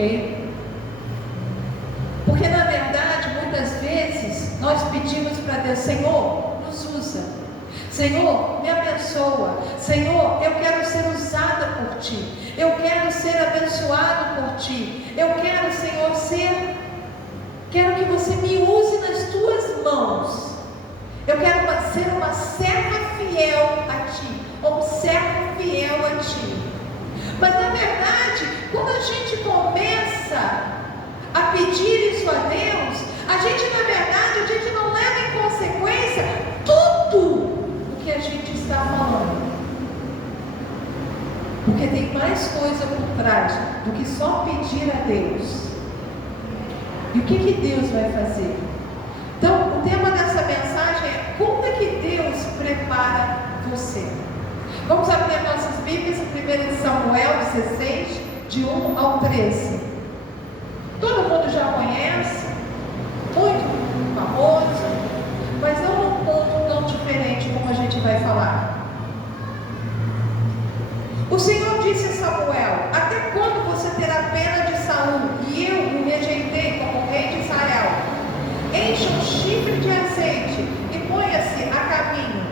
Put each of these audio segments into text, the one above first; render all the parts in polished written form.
ok? Porque na verdade, muitas vezes, nós pedimos para Deus: Senhor, nos usa, Senhor, me abençoa, Senhor, eu quero ser usada por Ti, eu quero ser abençoado por Ti, eu quero, Senhor, quero que você me use nas Tuas mãos, eu quero ser uma serva fiel a Ti, ou um servo fiel a Ti. Mas na verdade, quando a gente começa a pedir isso a Deus, a gente não leva em consequência tudo o que a gente está falando, porque tem mais coisa por trás do que só pedir a Deus. E o que Deus vai fazer? Então, o tema dessa mensagem é: como é que Deus prepara você? Vamos abrir nossas Bíblias em 1 Samuel 16, de 1 ao 13. Todo mundo já conhece, muito famoso, mas não num ponto tão diferente como a gente vai falar. O Senhor disse a Samuel: até quando você terá pena de Saul, e eu o rejeitei como rei de Israel? Encha um chifre de azeite e ponha-se a caminho.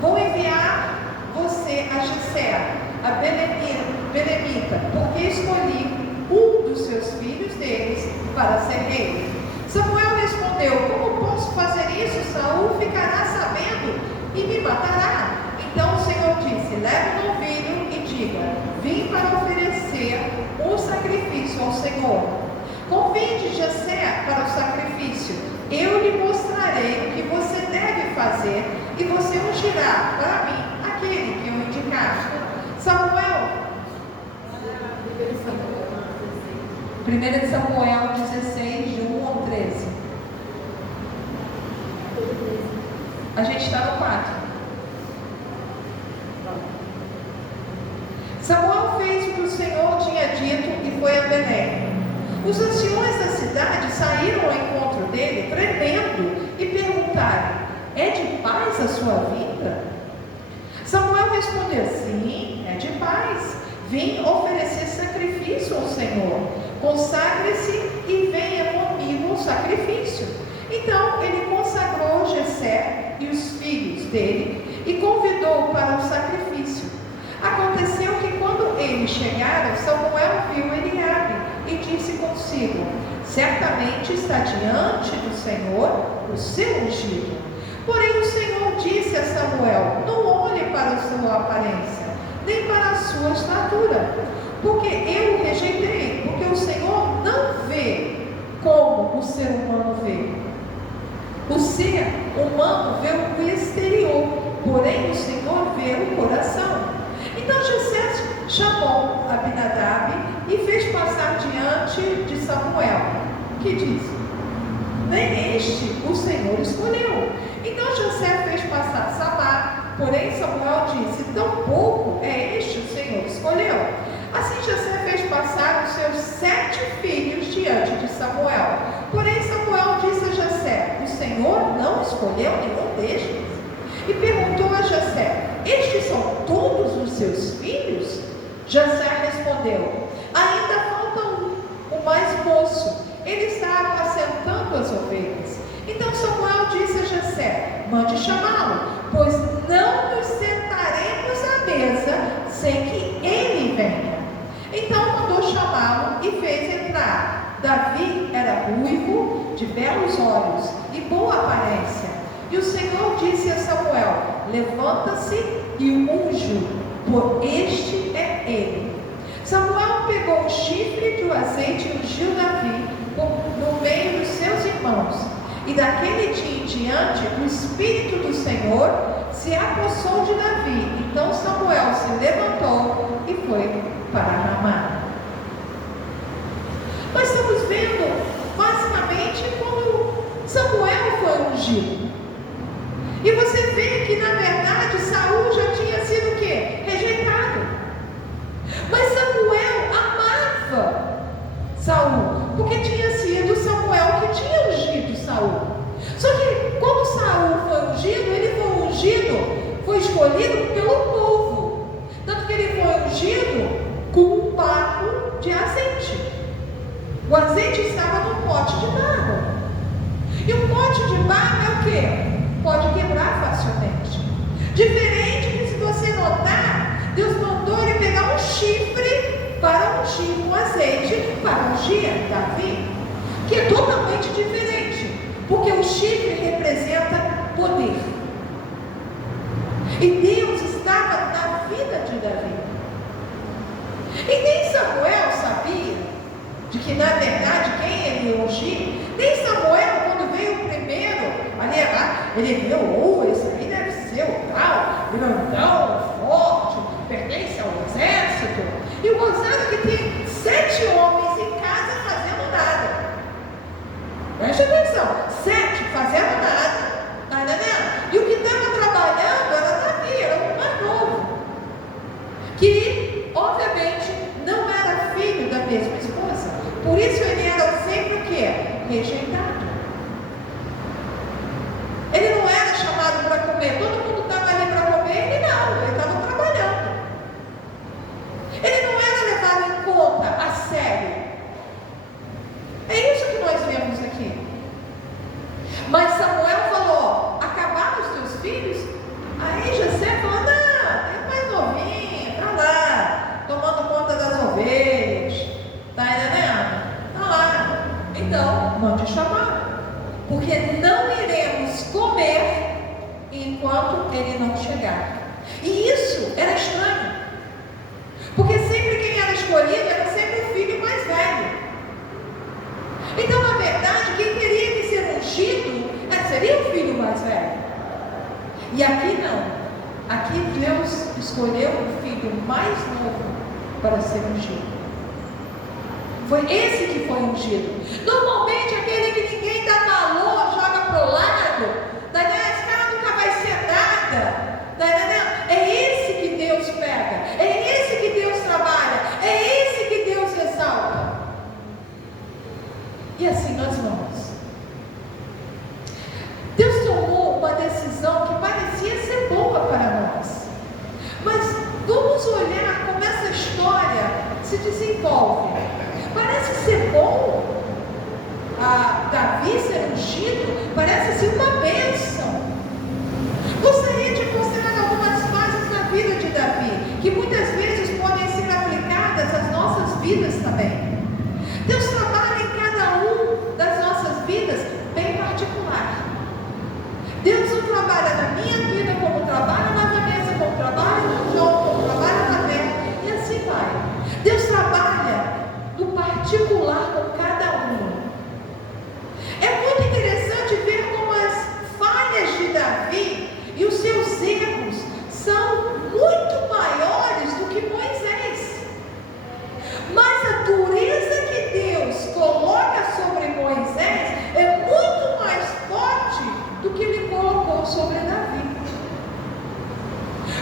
Vou enviar você a Jessé, a Belemita, porque escolhi um dos seus filhos deles para ser rei. Samuel respondeu: como posso fazer isso? Saul ficará sabendo e me matará. Então o Senhor disse: leve um novilho e diga: vim para oferecer um sacrifício ao Senhor. Convide Jessé para o sacrifício. Eu lhe mostrarei o que você deve fazer, e você ungirá para mim aquele que eu indicar. Samuel, 1 Samuel 16, de 1 ao 13. A gente está no 4. Samuel fez o que o Senhor tinha dito e foi a Belém. Os anciões da cidade saíram ao encontro dele, tremendo, e perguntaram: é de paz a sua vinda? Samuel respondeu: sim, é de paz. Vim oferecer sacrifício ao Senhor. Consagre-se e venha comigo ao sacrifício. Então ele consagrou Jessé e os filhos dele e convidou para o sacrifício. Aconteceu que quando eles chegaram, Samuel viu Eliabe e disse consigo: certamente está diante do Senhor o seu ungido. Porém o Senhor disse a Samuel: não olhe para a sua aparência, nem para a sua estatura, porque eu o rejeitei, porque o Senhor não vê como o ser humano vê. O ser humano vê o exterior, porém o Senhor vê o coração. Então Jessé chamou Abinadab e fez passar diante de Samuel, que disse: nem este o Senhor escolheu. Então Jessé fez passar Samar, porém Samuel disse: tampouco é este o Senhor escolheu. Assim Jessé fez passar os seus 7 filhos diante de Samuel. Porém Samuel disse a Jessé: o Senhor não escolheu nenhum destes. E perguntou a Jessé: estes são todos os seus filhos? Jessé respondeu: ainda falta um, o mais moço. Ele está apacentando as ovelhas. Então Samuel disse a Jessé: mande chamá-lo, pois não nos sentaremos à mesa sem que ele venha. Então mandou chamá-lo e fez entrar. Davi era ruivo, de belos olhos e boa aparência. E o Senhor disse a Samuel: levanta-se e unge-o, por este é ele. Samuel pegou o chifre do azeite e ungiu Davi no meio dos seus irmãos. E daquele dia em diante, o Espírito do Senhor se apossou de Davi. Então Samuel se levantou e foi para Ramá. Nós estamos vendo basicamente quando Samuel foi ungido. E você vê que na verdade Saul já tinha sido o quê? Rejeitado. Mas Samuel amava Saul, porque tinha sido Samuel que tinha ungido Saul. Só que quando Saul foi ungido, ele foi ungido, foi escolhido pelo povo. Tanto que ele foi ungido com um pacto barro é o quê? Pode quebrar facilmente. Diferente que, se você notar, Deus mandou ele pegar um chifre para ungir com azeite, para ungir Davi, que é totalmente diferente, porque o chifre representa poder. E Deus estava na vida de Davi. E nem Samuel sabia de que, na verdade, quem ele ia ungir. Nem Samuel, quando veio o primeiro, ele viu, esse aí deve ser o tal, grandão, forte, pertence ao exército. E o gozado é que tem 7 homens em casa fazendo nada. Preste atenção, 7 fazendo nada, tá entendendo? E o que estava trabalhando era Davi, era o mais novo, que obviamente não era filho da mesma esposa. Por isso ele era sempre o quê? Rejeitado. Ele não era chamado para comer, todo mundo estava ali para comer, ele não, ele estava trabalhando. Ele não era levado em conta a sério. É isso que nós vemos aqui. Mas Samuel falou: acabaram os teus filhos? Aí Jessé falou: não, tem mais novinho, está lá, tomando conta das ovelhas, está entendendo? Está lá. Então, não te chamaram, porque não iremos comer enquanto ele não chegar. E isso era estranho, porque sempre quem era escolhido era sempre o filho mais velho. Então, na verdade, quem teria que ser ungido seria o filho mais velho. E aqui não. Aqui Deus escolheu o filho mais novo para ser ungido. Foi esse que foi ungido. Normalmente, aquele que ninguém dá valor, joga para o lado, esse cara nunca vai ser nada. Tá entendendo? É esse que Deus pega. É esse que Deus trabalha. É esse que Deus exalta. E assim nós vamos. Deus tomou uma decisão que parecia ser boa para nós. Mas vamos olhar como essa história se desenvolve. Parece ser bom Davi ser ungido, parece ser uma bênção. Gostaria de considerar algumas fases da vida de Davi, que muitas vezes podem ser aplicadas às nossas vidas também. Deus trabalha em cada um das nossas vidas bem particular. Deus não trabalha na minha vida como trabalha na Vanessa, como trabalha no João, como trabalha na Vera, e assim vai. Deus trabalha no particular com cada um. É muito interessante ver como as falhas de Davi e os seus erros são muito maiores do que Moisés. Mas a dureza que Deus coloca sobre Moisés é muito mais forte do que ele colocou sobre Davi.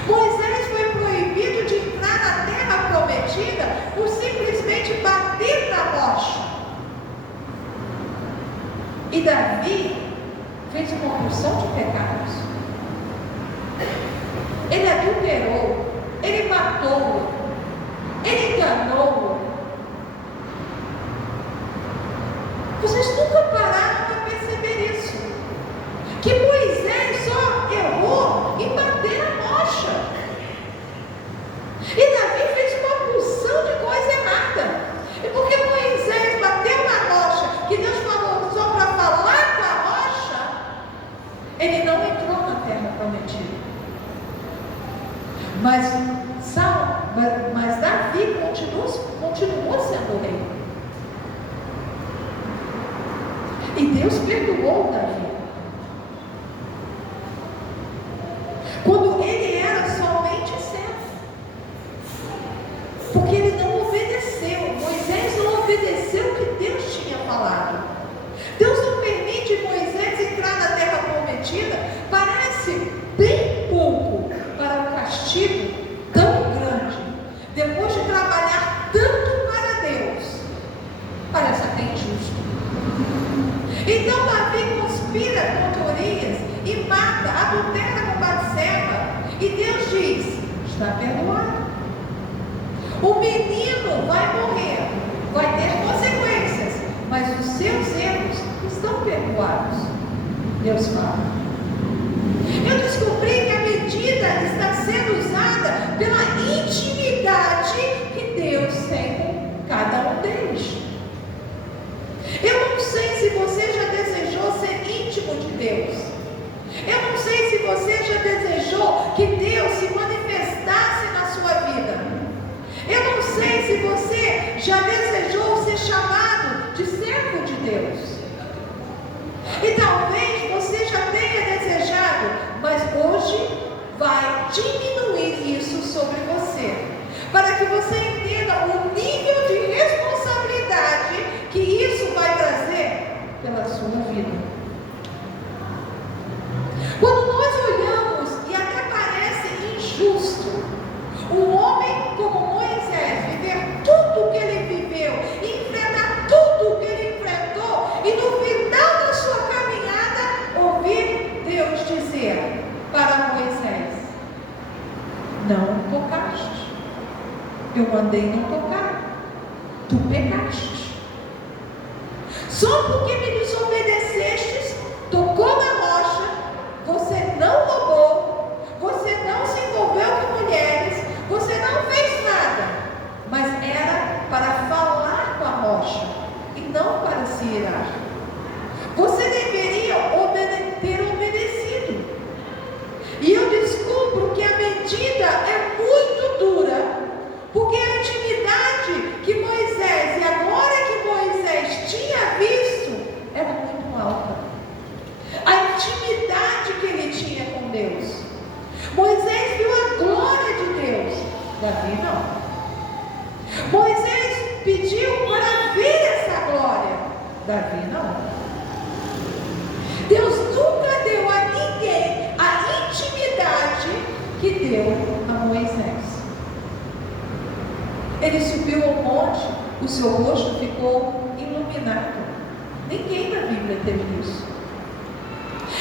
Moisés foi proibido de entrar na terra prometida por simplesmente bater na rocha. E Davi fez uma porção de pecados. Ele adulterou, ele matou, ele enganou. Vocês nunca pararam para perceber isso? Que Moisés só errou em bater na rocha. E Davi fez uma porção de coisa errada. E porque Moisés bateu na rocha, que Deus falou só para falar com a rocha, ele não entrou na terra prometida. Mas Davi continuou sendo rei. E Deus perdoou Davi. Quando ele era somente servo. Porque ele não obedeceu. Moisés não obedeceu o que Deus tinha falado. Deus não permite Moisés entrar na terra prometida. Parece bem pouco para um castigo tão grande. Depois de trabalhar tanto para Deus, parece até injusto. Então Davi conspira contra Urias e mata, adultera com Batseba. E Deus diz: está perdoado. O menino vai morrer, vai ter consequências, mas os seus erros estão perdoados. Deus fala. Eu descobri que a medida está sendo usada pela intimidade que Deus tem com cada um deles. Eu não sei se você já desejou ser íntimo de Deus. Eu não sei se você já desejou que Deus se manifestasse na sua vida. Eu não sei se você já desejou ser chamado de servo de Deus. E talvez você já tenha desejado, mas hoje vai diminuir isso sobre você, para que você entenda o nível de responsabilidade que isso vai trazer pela sua vida. Quando nós olhamos, e até parece injusto, um homem como Moisés viver tudo o que ele viveu, enfrentar tudo o que ele enfrentou, e no final da sua caminhada ouvir Deus dizer para Moisés: não tocaste, eu mandei não tocar, tu pecaste. Só porque me desobedecestes, tocou na rocha, você não roubou, você não se envolveu com mulheres, você não fez nada, mas era para falar com a rocha e não para se irar. Você deveria ter obedecido. E eu descubro que a medida é muito dura, porque a intimidade que Moisés, e a glória que Moisés tinha visto, era muito alta. A intimidade que ele tinha com Deus. Moisés viu a glória de Deus. Davi não. Moisés pediu para ver essa glória. Davi não. Deus nunca deu a ninguém a intimidade que deu a Moisés. Ele subiu ao monte, o seu rosto ficou iluminado. Ninguém na Bíblia teve isso.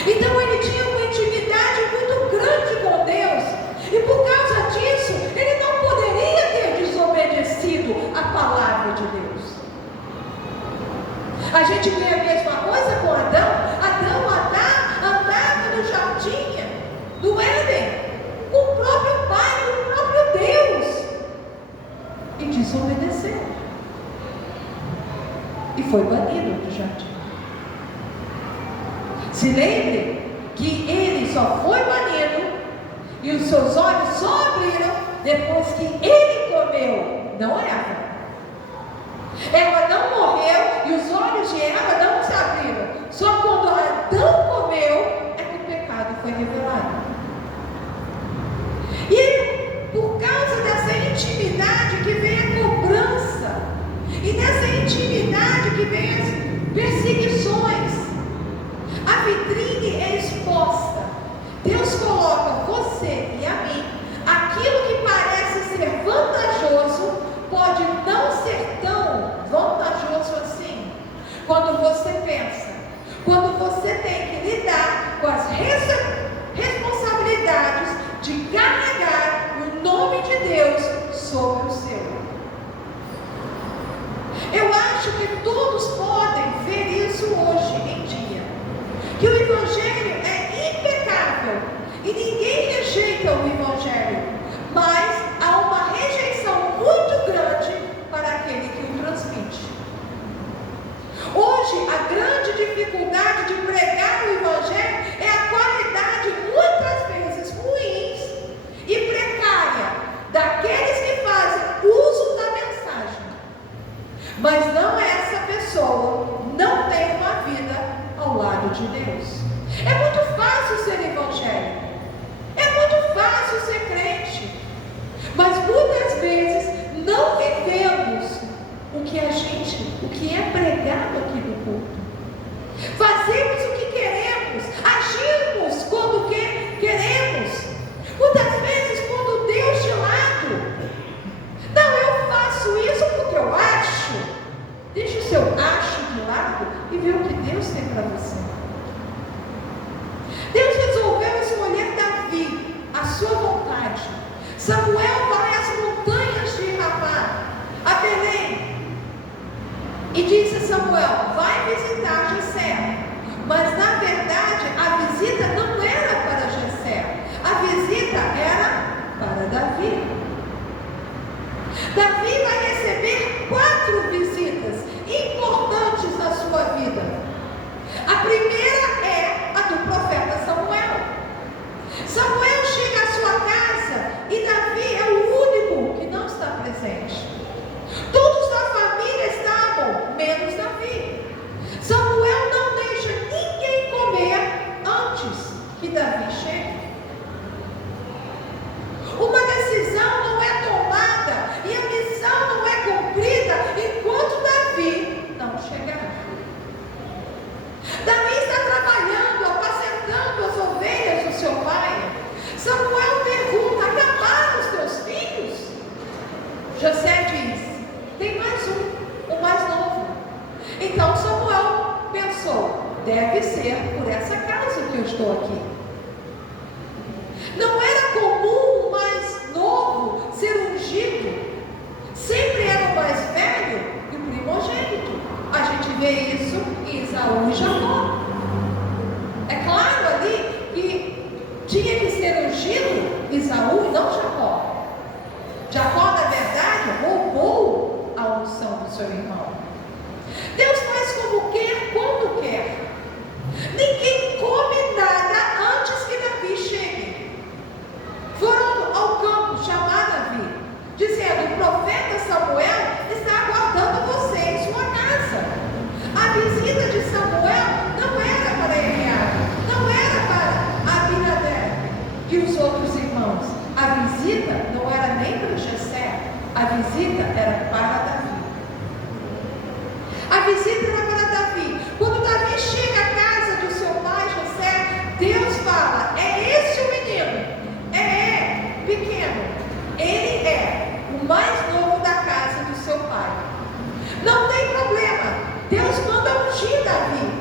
Então ele tinha uma intimidade muito grande com Deus, e por causa disso ele não poderia ter desobedecido a palavra de Deus. A gente vê a mesma coisa com Adão. Adão andava no jardim do Éden com o próprio pai, com o próprio Deus, e desobedeceu e foi banido do jardim. Se lembre que ele só foi banido e os seus olhos só abriram depois que ele comeu, não Eva. Eva não morreu e os olhos de Eva não se abriram. Só quando Adão comeu é que o pecado foi revelado. E por causa dessa intimidade que vem a cobrança, e dessa intimidade que vem as perseguições, a vitrine é exposta. Deus coloca você e a mim. Aquilo que parece ser vantajoso pode não ser tão vantajoso assim. Quando você pensa, quando você tem que lidar com as responsabilidades de carregar o nome de Deus sobre o seu. Eu acho que todos podem ver isso hoje em dia, que o Evangelho é impecável e ninguém rejeita o Evangelho, mas há uma rejeição muito grande para aquele que o transmite. Hoje, a grande dificuldade de pregar o Evangelho é a qualidade, muitas vezes ruins e precária, daqueles que fazem uso da mensagem. Mas não essa pessoa não tem uma vida ao lado de Deus. É muito fácil ser evangélico, é muito fácil ser crente, mas muitas vezes não vivemos o que é pregado aqui no culto. Fazemos o que queremos, agimos quando queremos, muitas vezes quando Deus de lado. Não, eu faço isso porque eu acho. Deixa o seu acho de lado e vê o que Deus tem para você. Deus resolveu escolher Davi, a sua vontade. Samuel vai às montanhas de Ramá, a Belém, e disse a Samuel: vai visitar Jessé. Mas na verdade Davi está trabalhando, apacentando as ovelhas do seu pai. Samuel pergunta: acabaram os teus filhos? José diz: tem mais um, o mais novo. Então Samuel pensou: deve ser por essa causa que eu estou aqui. Não era comum o mais novo ser ungido. Sempre era o mais velho e o primogênito. A gente vê isso em Esaú e Jacó. É claro ali que tinha que ser ungido Esaú e não Jacó. Jacó, na verdade, roubou a unção do seu irmão. Deus faz como quer, quando quer. Ninguém come nada antes que Davi chegue. Foram ao campo chamar Davi, dizendo: o profeta Samuel está aguardando você em sua casa. A visita de Samuel não era para Eliabe, não era para Abinadab e os outros irmãos. A visita não era nem para Jessé, a visita era para Davi. A visita era para Davi. Quando Davi chega à casa do seu pai Jessé, Deus fala: é esse o menino. É pequeno. Ele é o mais novo da casa do seu pai. Não tem problema. Deus manda ungir Davi,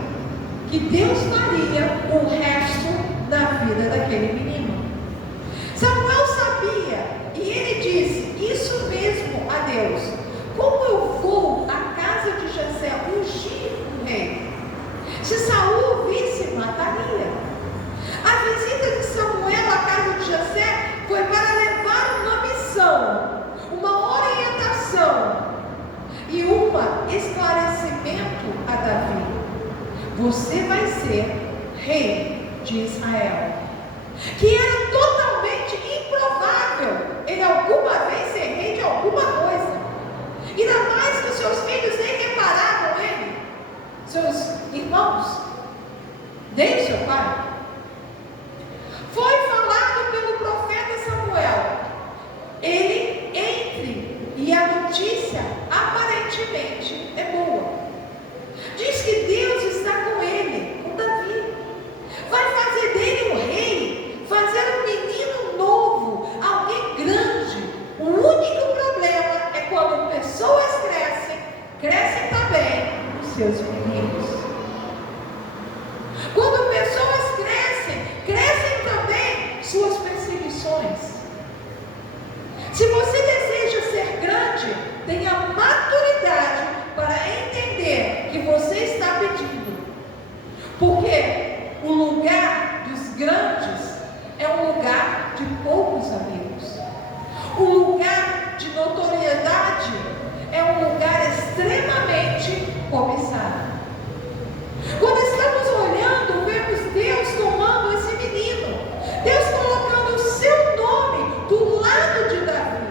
que Deus faria o resto da vida daquele menino. Samuel sabia, e ele disse isso mesmo a Deus: como eu vou à casa de Jessé ungir o rei? Se Saul visse, mataria. A visita de Samuel à casa de Jessé foi para levar uma missão, uma orientação e um esclarecimento a Davi. Você vai ser rei de Israel. Que era totalmente improvável ele alguma vez ser rei de alguma coisa. Ainda mais que os seus filhos nem reparavam ele, seus irmãos, nem seu pai. Foi falado pelo profeta Samuel: ele entre, e a notícia aparentemente é boa. Diz que Deus está com ele, com Davi. Vai fazer dele um rei, fazer um menino novo, alguém grande. O único problema é quando pessoas crescem também os seus inimigos. Quando pessoas crescem também suas perseguições. Se você deseja ser grande, tenha maturidade para entender que você está pedindo. Porque o lugar dos grandes é um lugar de poucos amigos. O lugar de notoriedade é um lugar extremamente cobiçado. Quando estamos olhando, vemos Deus tomando esse menino, Deus colocando o seu nome do lado de Davi.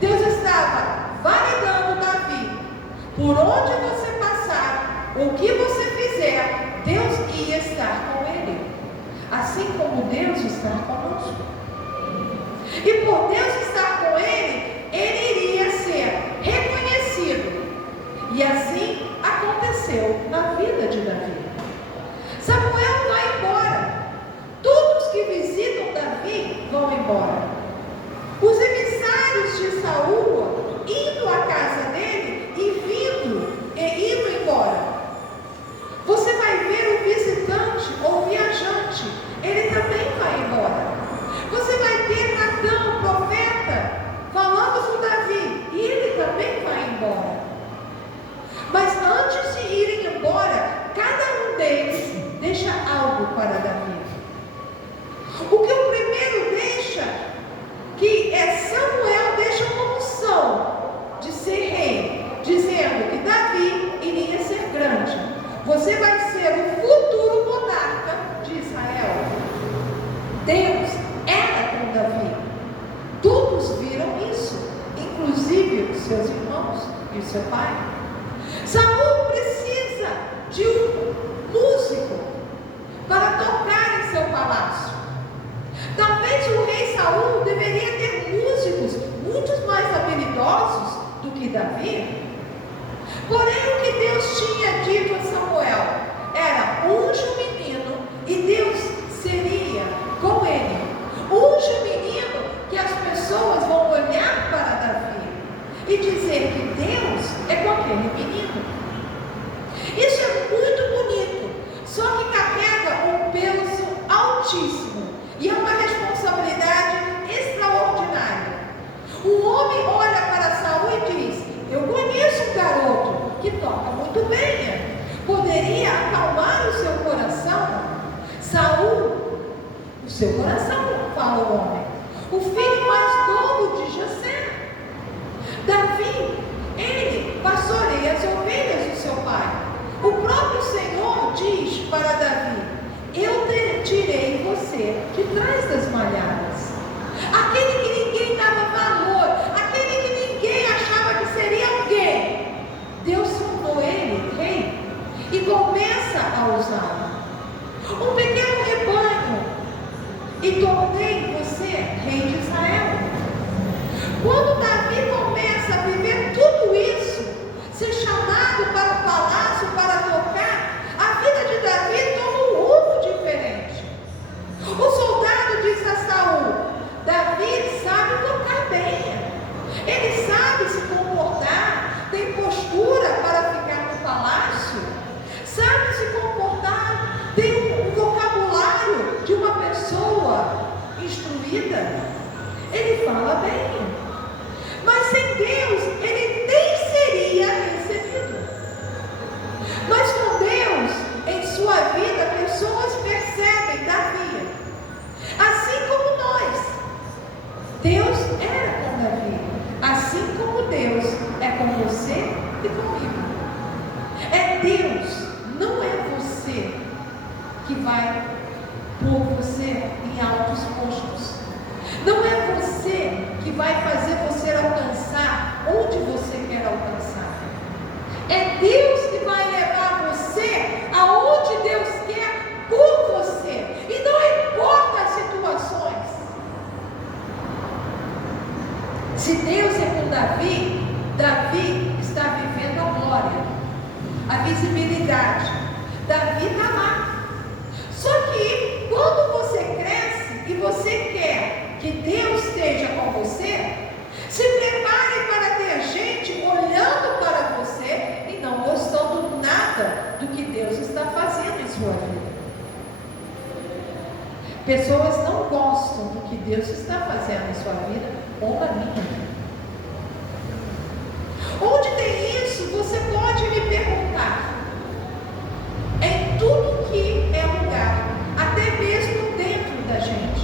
Deus estava validando Davi. Por onde você passar, o que você fizer, Deus ia estar com ele. Assim como Deus está conosco. E por Deus estar com ele, ele iria ser reconhecido. E assim aconteceu na vida de Davi. Samuel vai embora. Todos que visitam Davi vão embora. Os emissários de Saul indo à casa dele e indo embora. Você vai ver o visitante ou viajante, ele também vai embora. Você vai ter Natã, o profeta, falando com Davi, e ele também vai embora. Mas antes de irem embora, cada um deles deixa algo para Davi. O que o primeiro deixa, que é Samuel, deixa uma unção de ser rei, dizendo que Davi iria ser grande. Você vai ser o futuro monarca de Israel. Deus era com Davi. Todos viram isso, inclusive os seus irmãos e o seu pai. Saul precisa de um músico para tocar em seu palácio. Talvez o rei Saul deveria ter músicos muito mais habilidosos do que Davi. Porém, o que Deus tinha dito a Samuel era: O seu coração, fala o homem. O filho mais novo de Jessé. Davi, ele pastoreia as ovelhas do seu pai. O próprio Senhor diz para Davi: eu tirei você de trás das malhadas. Aquele que ninguém dava valor, aquele que ninguém achava que seria alguém, Deus tornou ele rei e começa a usá-lo. Um pequeno rebanho, e tornei você rei de Israel. Quando Davi começa a viver tudo isso, ser chamado para o palácio para tocar, a vida de Davi toma um rumo diferente. O soldado diz a Saul: Davi sabe tocar bem, ele sabe se comportar, tem postura para ficar no palácio, sabe se comportar, tem um vocabulário de uma pessoa instruída, ele fala bem. Mas sem Deus, ele nem seria recebido. Mas com Deus, em sua vida, pessoas percebem Davi. Assim como nós, Deus era com Davi. Assim como Deus é com você e comigo. É Deus, não é você, que vai pôr você em altos postos. Não é você que vai fazer você alcançar onde você quer alcançar. É Deus que vai levar você aonde Deus quer por você. E não importa as situações. Se Deus é com Davi, Davi está vivendo a glória, a visibilidade. Davi está lá. Só que quando você cresce e você quer que Deus esteja com você, se prepare para ter gente olhando para você e não gostando nada do que Deus está fazendo em sua vida. Pessoas não gostam do que Deus está fazendo em sua vida ou na minha vida. Onde tem isso, você pode me perguntar. Em tudo que é lugar, até mesmo dentro da gente.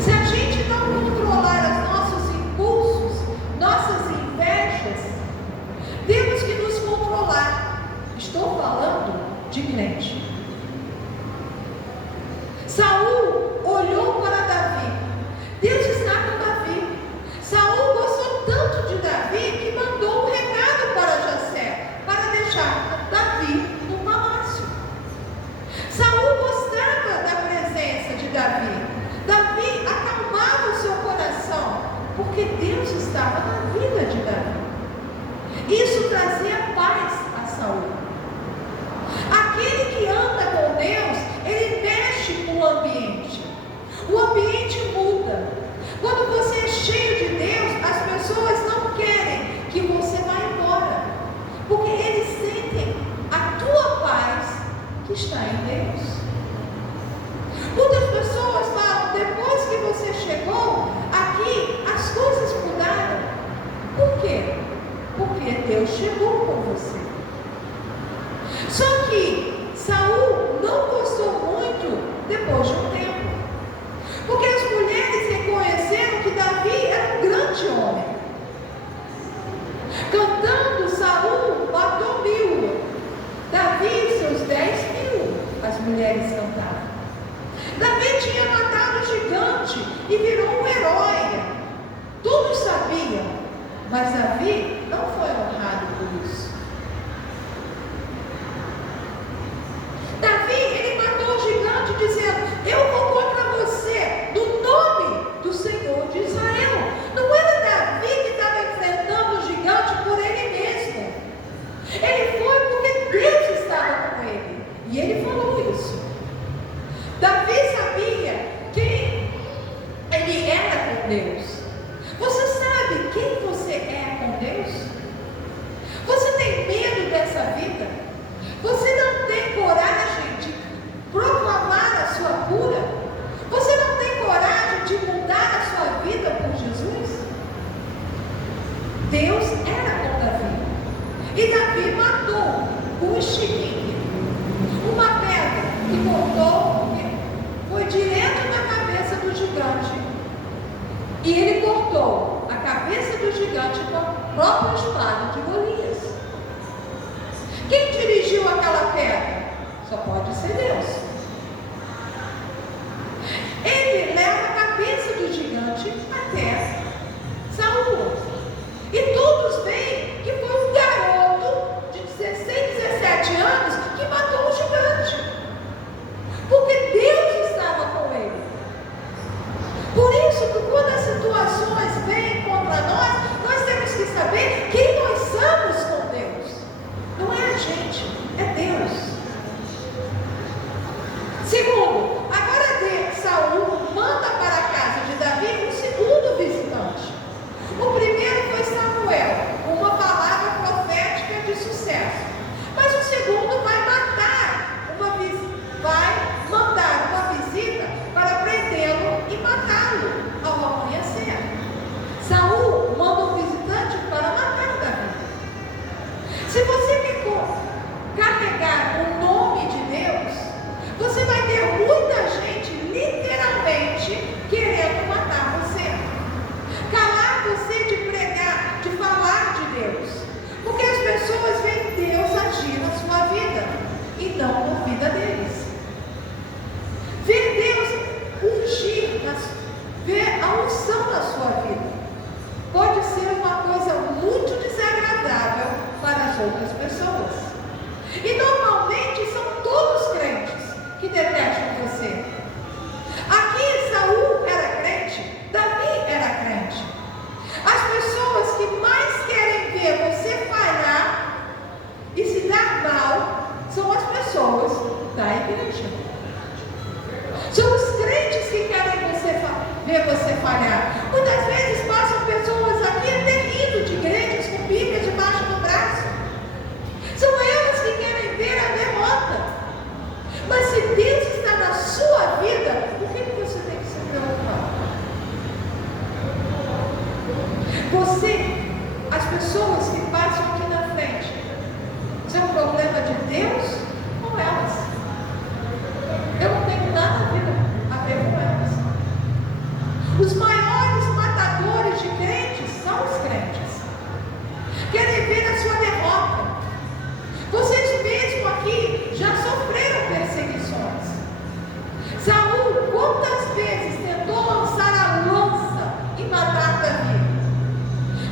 Se a gente não controlar os nossos impulsos, nossas invejas, temos que nos controlar. Estou falando de crente. Saul olhou para Davi. Deus está com Davi. Saul gostou tanto de Davi que mandou um recado para Jessé, para deixar Davi no palácio. Saul gostava da presença de Davi. Davi acalmava o seu coração, porque Deus estava na vida de Davi. Isso trazia paz a Saul. Aquele que anda com Deus, ele mexe com o ambiente. O ambiente muda. Quando você é cheio de Deus, as pessoas não querem que você vá embora, porque eles sentem a tua paz que está em Deus. Muitas pessoas falam: depois que você chegou aqui, as coisas mudaram. Por quê? Porque Deus chegou com você. Só que Saul não gostou muito depois de um tempo, porque as mulheres reconheceram que Davi era um grande homem. Cantando, Saul matou 1000, Davi seus 10.000, as mulheres cantavam. Davi tinha matado o gigante e virou um herói. Todos sabiam, mas Davi não foi honrado por isso. Davi, ele matou o gigante dizendo: eu vou contra você, no nome do Senhor de Israel. Não era Davi que estava enfrentando o gigante por ele mesmo. Ele foi porque Deus estava com ele. E ele falou isso. Davi sabia quem ele era com Deus. Você sabe quem você é com Deus? Você tem medo dessa vida? Você não tem coragem de proclamar a sua cura? Você não tem coragem de mudar a sua vida por Jesus? Deus era com Davi. E Davi matou um estilingue, uma pedra que cortou, foi direto E ele cortou a cabeça do gigante com a própria espada de Golias. Quem dirigiu aquela pedra? Só pode ser Deus. Ele leva a cabeça do gigante até Saul. E todos veem que foi um garoto de 16, 17 anos que matou o gigante. Porque Deus estava com ele. Por isso que quando as situações vêm contra nós temos que saber quem nós somos com Deus. Não é a gente, é Deus. Segundo, agora Saul manda para a casa de Davi um segundo visitante. O primeiro foi Samuel, uma palavra profética de sucesso. Mas o segundo vai mandar uma visita para prendê-lo e matá-lo ao amanhecer. Saul manda um visitante para matar Davi. Se você quer carregar o nome de Deus, você vai ter muita gente literalmente querendo matar você, calar você de pregar, de falar de Deus, porque as pessoas veem Deus agir na sua vida e não na vida deles. Ver Deus ungir, ver a unção na sua vida pode ser uma coisa muito desagradável para as outras pessoas. E normalmente são todos crentes que detestam você. Aqui Saul era crente, Davi era crente. As pessoas que mais querem ver você falhar e se dar mal são as pessoas da igreja. São os crentes que querem ver você falhar. Muitas vezes passam pessoas aqui até rindo de igrejas com Bíblia debaixo do braço. São elas que querem ver a derrota. Mas se Deus está na sua vida, por que você tem que se preocupar? As pessoas que passam aqui na frente, isso é um problema de Deus ou elas? Eu não tenho nada a ver com elas. Os maiores matadores de crentes são os crentes. Querem ver a sua derrota. Vocês mesmo aqui já sofreram perseguições. Saul, quantas vezes tentou lançar a lança e matar Davi?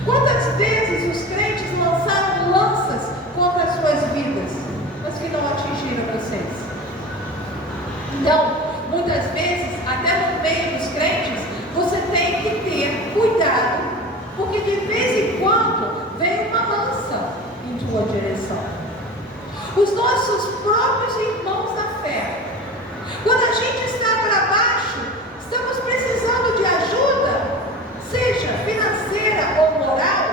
Quantas vezes os crentes lançaram lanças contra as suas vidas, mas que não atingiram vocês? Então, muitas vezes, até no meio dos crentes, você tem que ter cuidado, porque de vez em quando vem uma lança em tua direção. Os nossos próprios irmãos da fé, quando a gente está para baixo, estamos precisando de ajuda, seja financeira ou moral,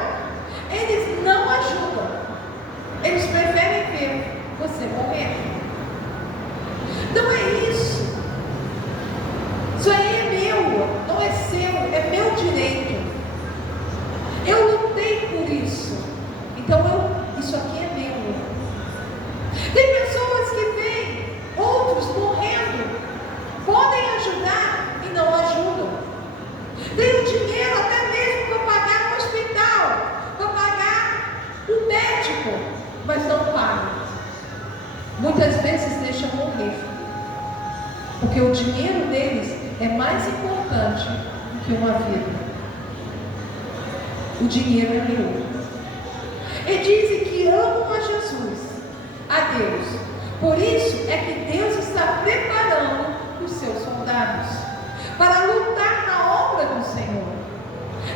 eles não ajudam. Eles preferem ver você morrer. Não é isso. Isso aí é meu, não é seu, é meu direito. Eu lutei por isso. Então isso aqui é meu. Tem pessoas que veem outros morrendo, podem ajudar e não ajudam. Tem o dinheiro até mesmo para pagar o hospital, para pagar o médico, mas não pagam. Muitas vezes deixam morrer, porque o dinheiro deles é mais importante do que uma vida. O dinheiro é meu. E dizem que amam a Jesus, a Deus. Por isso é que Deus está preparando os seus soldados para lutar na obra do Senhor.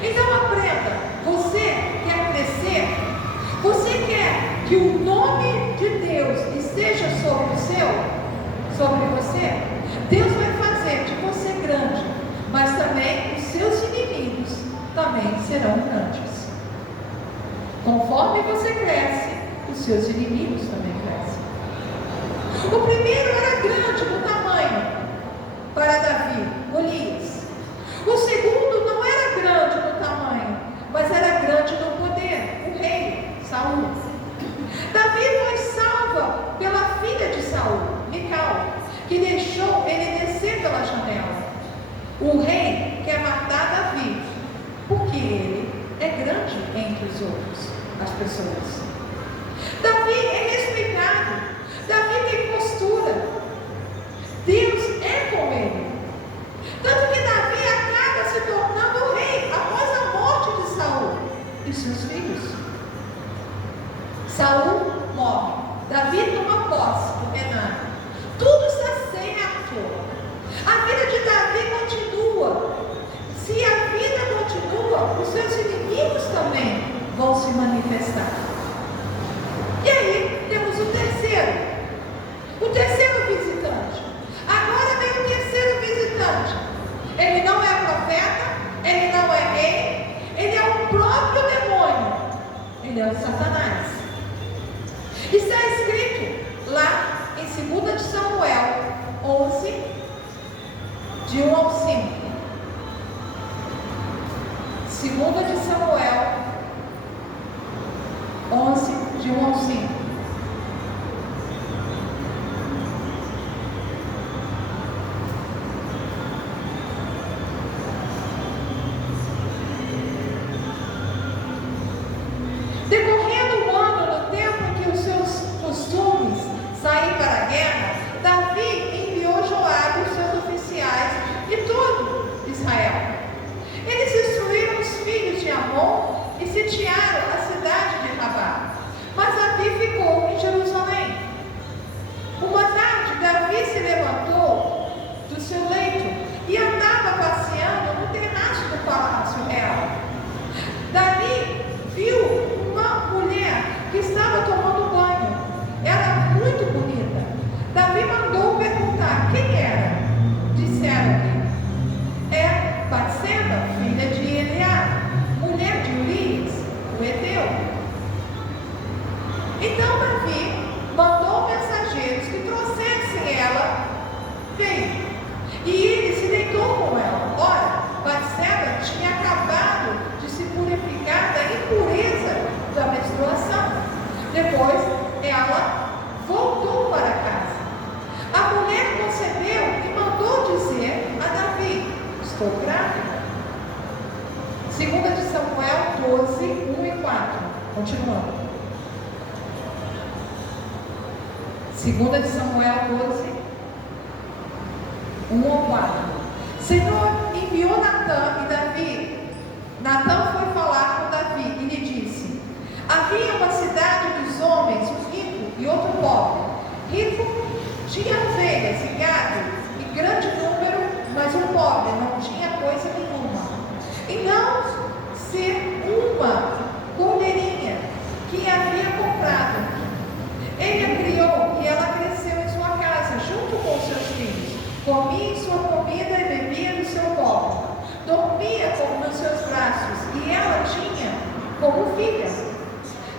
Então aprenda, você quer crescer? Você quer que o nome de Deus esteja sobre você? Deus vai fazer de você grande, mas também os seus inimigos também serão grandes. Conforme você cresce, os seus inimigos também crescem. O primeiro era grande no tamanho para Davi, Golias. O segundo não era grande no tamanho, mas era grande no poder, o rei, Saul. Davi foi salva pela filha de Saul, Mical, que deixou ele descer pela janela. O rei quer matar Davi, as pessoas. Davi é respeitado. Davi tem postura. Deus é com ele. Tanto que Davi acaba se tornando rei após a morte de Saul e seus filhos. Saul morre. Davi toma posse do reinado. Tudo está certo. A vida de Davi continua. Se a vida continua, os seus inimigos também vão se manifestar. E aí temos o terceiro. O terceiro visitante. Agora vem o terceiro visitante. Ele não é profeta, ele não é rei, ele é o próprio demônio. Ele é o Satanás. Está escrito lá em 2 de Samuel 11, de 1 ao 5. 2 de Samuel 11, de 1 ao 5. Decorrendo o ano, no tempo em que os seus costumes saíram para a guerra, Davi enviou Joabe, os seus oficiais e todo Israel. Eles destruíram os filhos de Amon e sitiaram a cidade de Rabá. Mas Davi ficou em Jerusalém. Uma tarde, Davi se levantou do seu leito e andava passeando no terraço do palácio real. Davi viu uma mulher que estava tomando banho. Era muito bonita. Davi mandou perguntar quem era. Disseram-lhe: é Batseba, filha de Eliá, mulher de Urias, o Heteu. Então Davi mandou mensageiros que trouxessem ela. Veio. E ele se deitou com ela. Ora, Batseba tinha acabado de se purificar da impureza da menstruação. Depois ela voltou para casa. A mulher concebeu e mandou dizer a Davi: estou grávida. 2 de Samuel 12, 1 e 4. Continuando. 2 de Samuel 12, 1 ao 4. Senhor enviou Natã e Davi. Natã foi falar com Davi e lhe disse: havia uma cidade dos homens, um rico e outro pobre. Rico tinha ovelhas e gado em grande número, mas o pobre não tinha coisa nenhuma. E não ser uma cordeirinha que havia comprado. Ele a criou e ela cresceu em sua casa, junto com seus filhos. Comia sua comida e bebia do seu copo. Dormia nos seus braços e ela tinha como filha.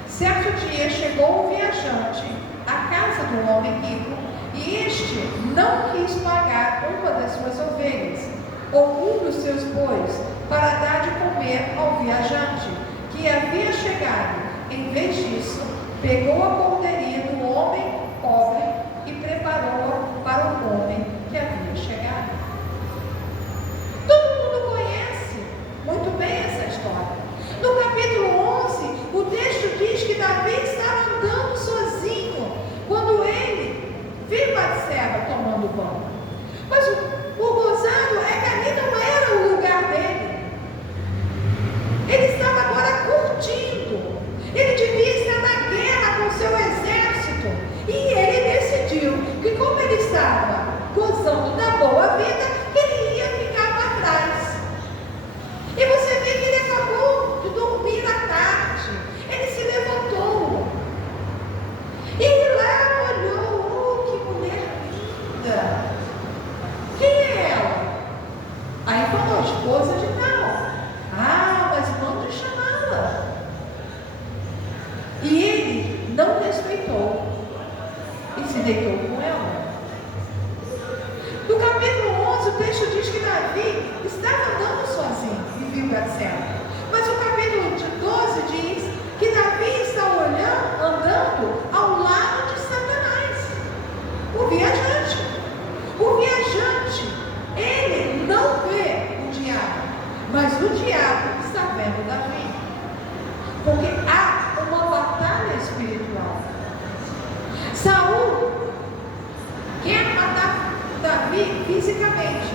Certo dia chegou um viajante à casa do homem rico e este não quis pagar uma das suas ovelhas ou um dos seus bois para dar de comer ao viajante que havia chegado. Em vez disso, pegou a cordeirinha do homem pobre e preparou-a para o homem que havia chegado. Todo mundo conhece muito bem essa história. No capítulo 11, o texto diz que Davi estava andando sozinho quando ele viu Batseba tomando banho. Mas o gozado é que ali não era o lugar dele. Ele estava agora curtindo. Ele devia estar na guerra com seu exército. E ele decidiu que, como ele estava gozando da boa vida, ele ia ficar para trás. E você vê que ele acabou de dormir à tarde. Ele se levantou. E lá olhou: oh, que mulher linda! Quem é ela? Aí falou: esposa de tal. Ah, mas manda chamá-la. E ele não respeitou e se deitou com ela. No capítulo 11, o texto diz que Davi estava andando sozinho e viu Batseba. Mas o capítulo 12 diz que Davi está andando ao lado de Satanás, o viajante. O viajante, ele não vê o diabo, mas o diabo está vendo Davi. Porque há uma Davi fisicamente,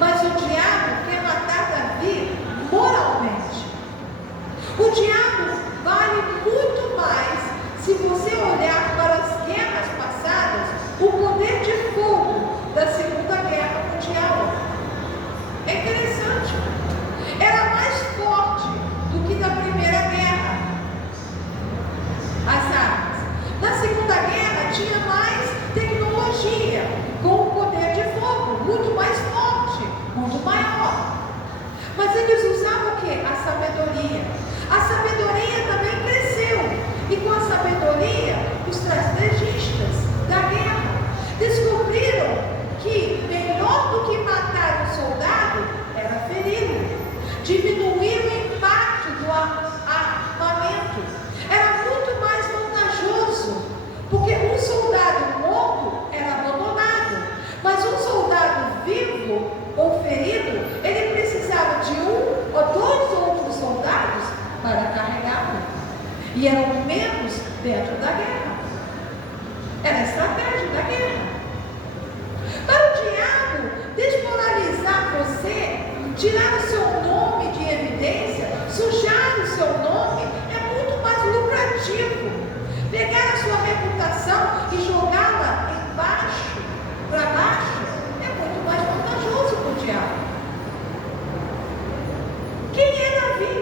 mas o diabo quer matar Davi moralmente. O diabo vale muito mais se você olhar para as guerras passadas, o poder de fogo da Segunda Guerra Mundial. É interessante. Era mais forte do que da Primeira Guerra. As armas. Na Segunda Guerra tinha mais tecnologia, com o poder de fogo, muito mais forte, muito maior. Mas eles usavam o quê? A sabedoria. A sabedoria também cresceu. E com a sabedoria, os estrategistas da guerra descobriram que melhor do que matar um soldado era feri-lo, diminuir o impacto do armamento. Era muito mais vantajoso, porque um soldado morto era abandonado, mas um soldado vivo ou ferido, ele precisava de um ou dois outros soldados para carregá-lo, e eram menos dentro da guerra. Era a estratégia da guerra. Para o diabo desmoralizar você, tirar o seu nome de evidência, sujar o seu nome, é muito mais lucrativo. Pegar a sua reputação e jogá-la embaixo, para baixo, é muito mais vantajoso para o diabo. Quem é Davi?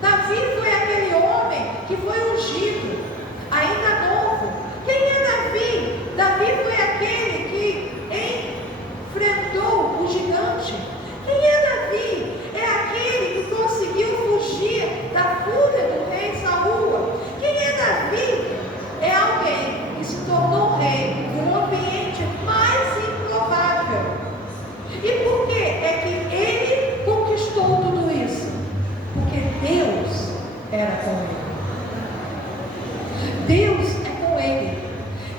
Davi foi aquele homem que foi ungido, ainda novo. Quem é Davi? Davi foi aquele que enfrentou o gigante. Quem é Davi? É aquele que conseguiu fugir da fúria do rei Saul. Quem é Davi? É alguém que se tornou rei num ambiente mais improvável. E por que é que ele conquistou tudo isso? Porque Deus era com ele. Deus é com ele.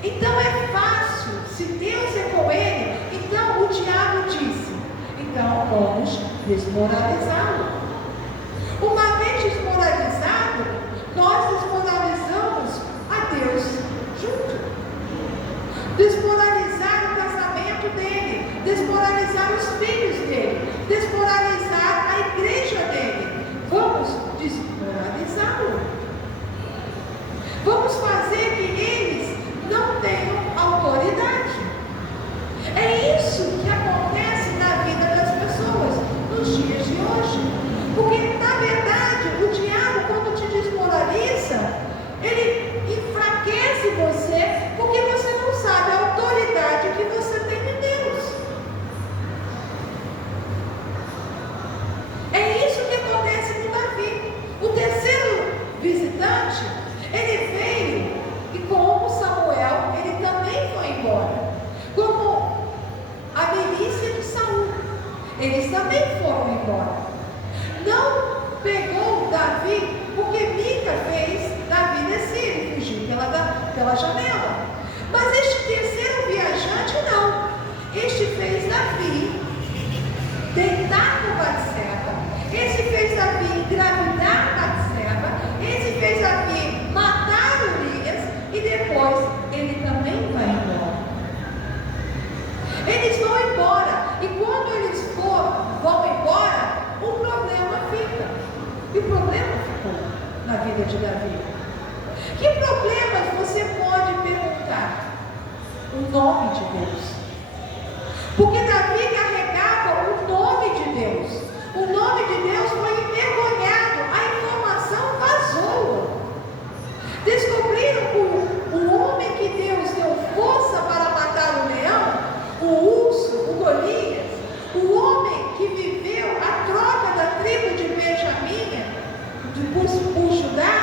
Então é fácil. Se Deus é com ele, então o diabo disse: então vamos desmoralizá-lo. Uma vez desmoralizado, nós desmoralizamos a Deus junto. Desmoralizar o casamento dele, desmoralizar os filhos dele, desmoralizar a igreja dele. Vamos desmoralizá-lo. Vamos fazer que eles não tenham autoridade. É isso que acontece na vida das pessoas nos dias de hoje. Porque, na verdade, o diabo, quando te desmoraliza, ele enfraquece você, porque você não sabe a autoridade que você tem em Deus. É isso que acontece com Davi. O terceiro visitante, ele veio, e como Samuel, ele também foi embora. Como a milícia de Saul, eles também foram embora. Não pegou Davi, porque Mica fez Davi descer e fugir pela janela. Mas este terceiro viajante não. Este fez Davi deitar com Batseba. Esse fez Davi engravidar Batseba. Esse fez Davi matar Urias. E depois ele também vai embora. Eles vão embora. E quando eles vão embora, o problema fica. E o problema ficou na vida de Davi. Que problemas você pode perguntar? O nome de Deus. Porque Davi carregava o nome de Deus. O nome de Deus foi envergonhado. A informação vazou. Descobriram o homem que Deus deu força para matar o leão, o urso, o Golias, o homem que viveu a troca da tribo de Benjamim, por Judá,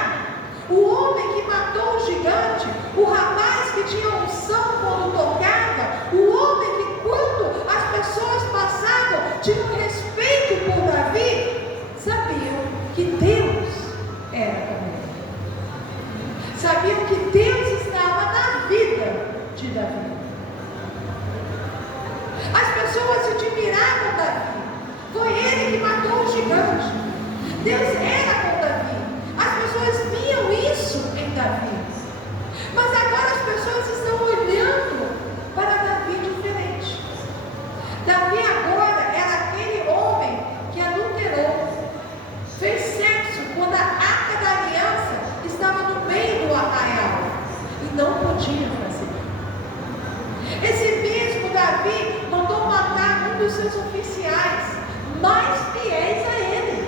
o homem que matou o gigante, o rapaz que tinha unção quando tocava, o homem que quando as pessoas passavam tinham respeito por Davi, sabiam que Deus era com ele. Sabiam que Deus estava na vida de Davi. As pessoas admiravam Davi. Foi ele que matou o gigante. Deus era com Davi. As pessoas viam isso em Davi. Mas agora as pessoas estão olhando para Davi diferente. seus oficiais mais fiéis a Ele.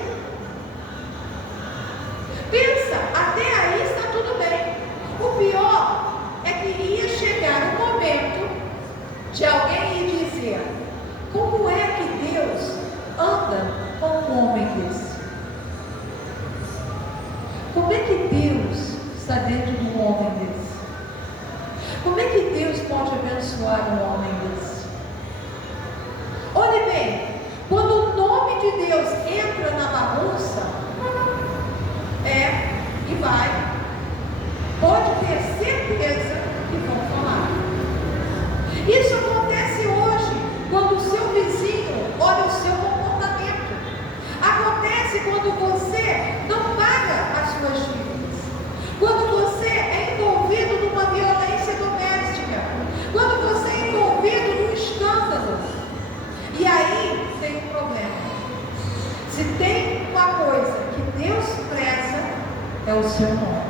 Pensa, até aí está tudo bem. O pior é que ia chegar o momento de alguém ir dizer: como é que Deus anda com um homem desse? Como é que Deus está dentro de um homem desse? Como é que Deus pode abençoar um homem desse? Olhe bem, quando o nome de Deus entra na bagunça, e vai, pode ter certeza que vão falar. Isso acontece hoje, quando o seu vizinho olha o seu comportamento. Acontece quando você não paga as suas dívidas. Quando você é envolvido numa violência doméstica. Quando você é envolvido num escândalo. E aí tem um problema. Se tem uma coisa que Deus preza, é o seu nome.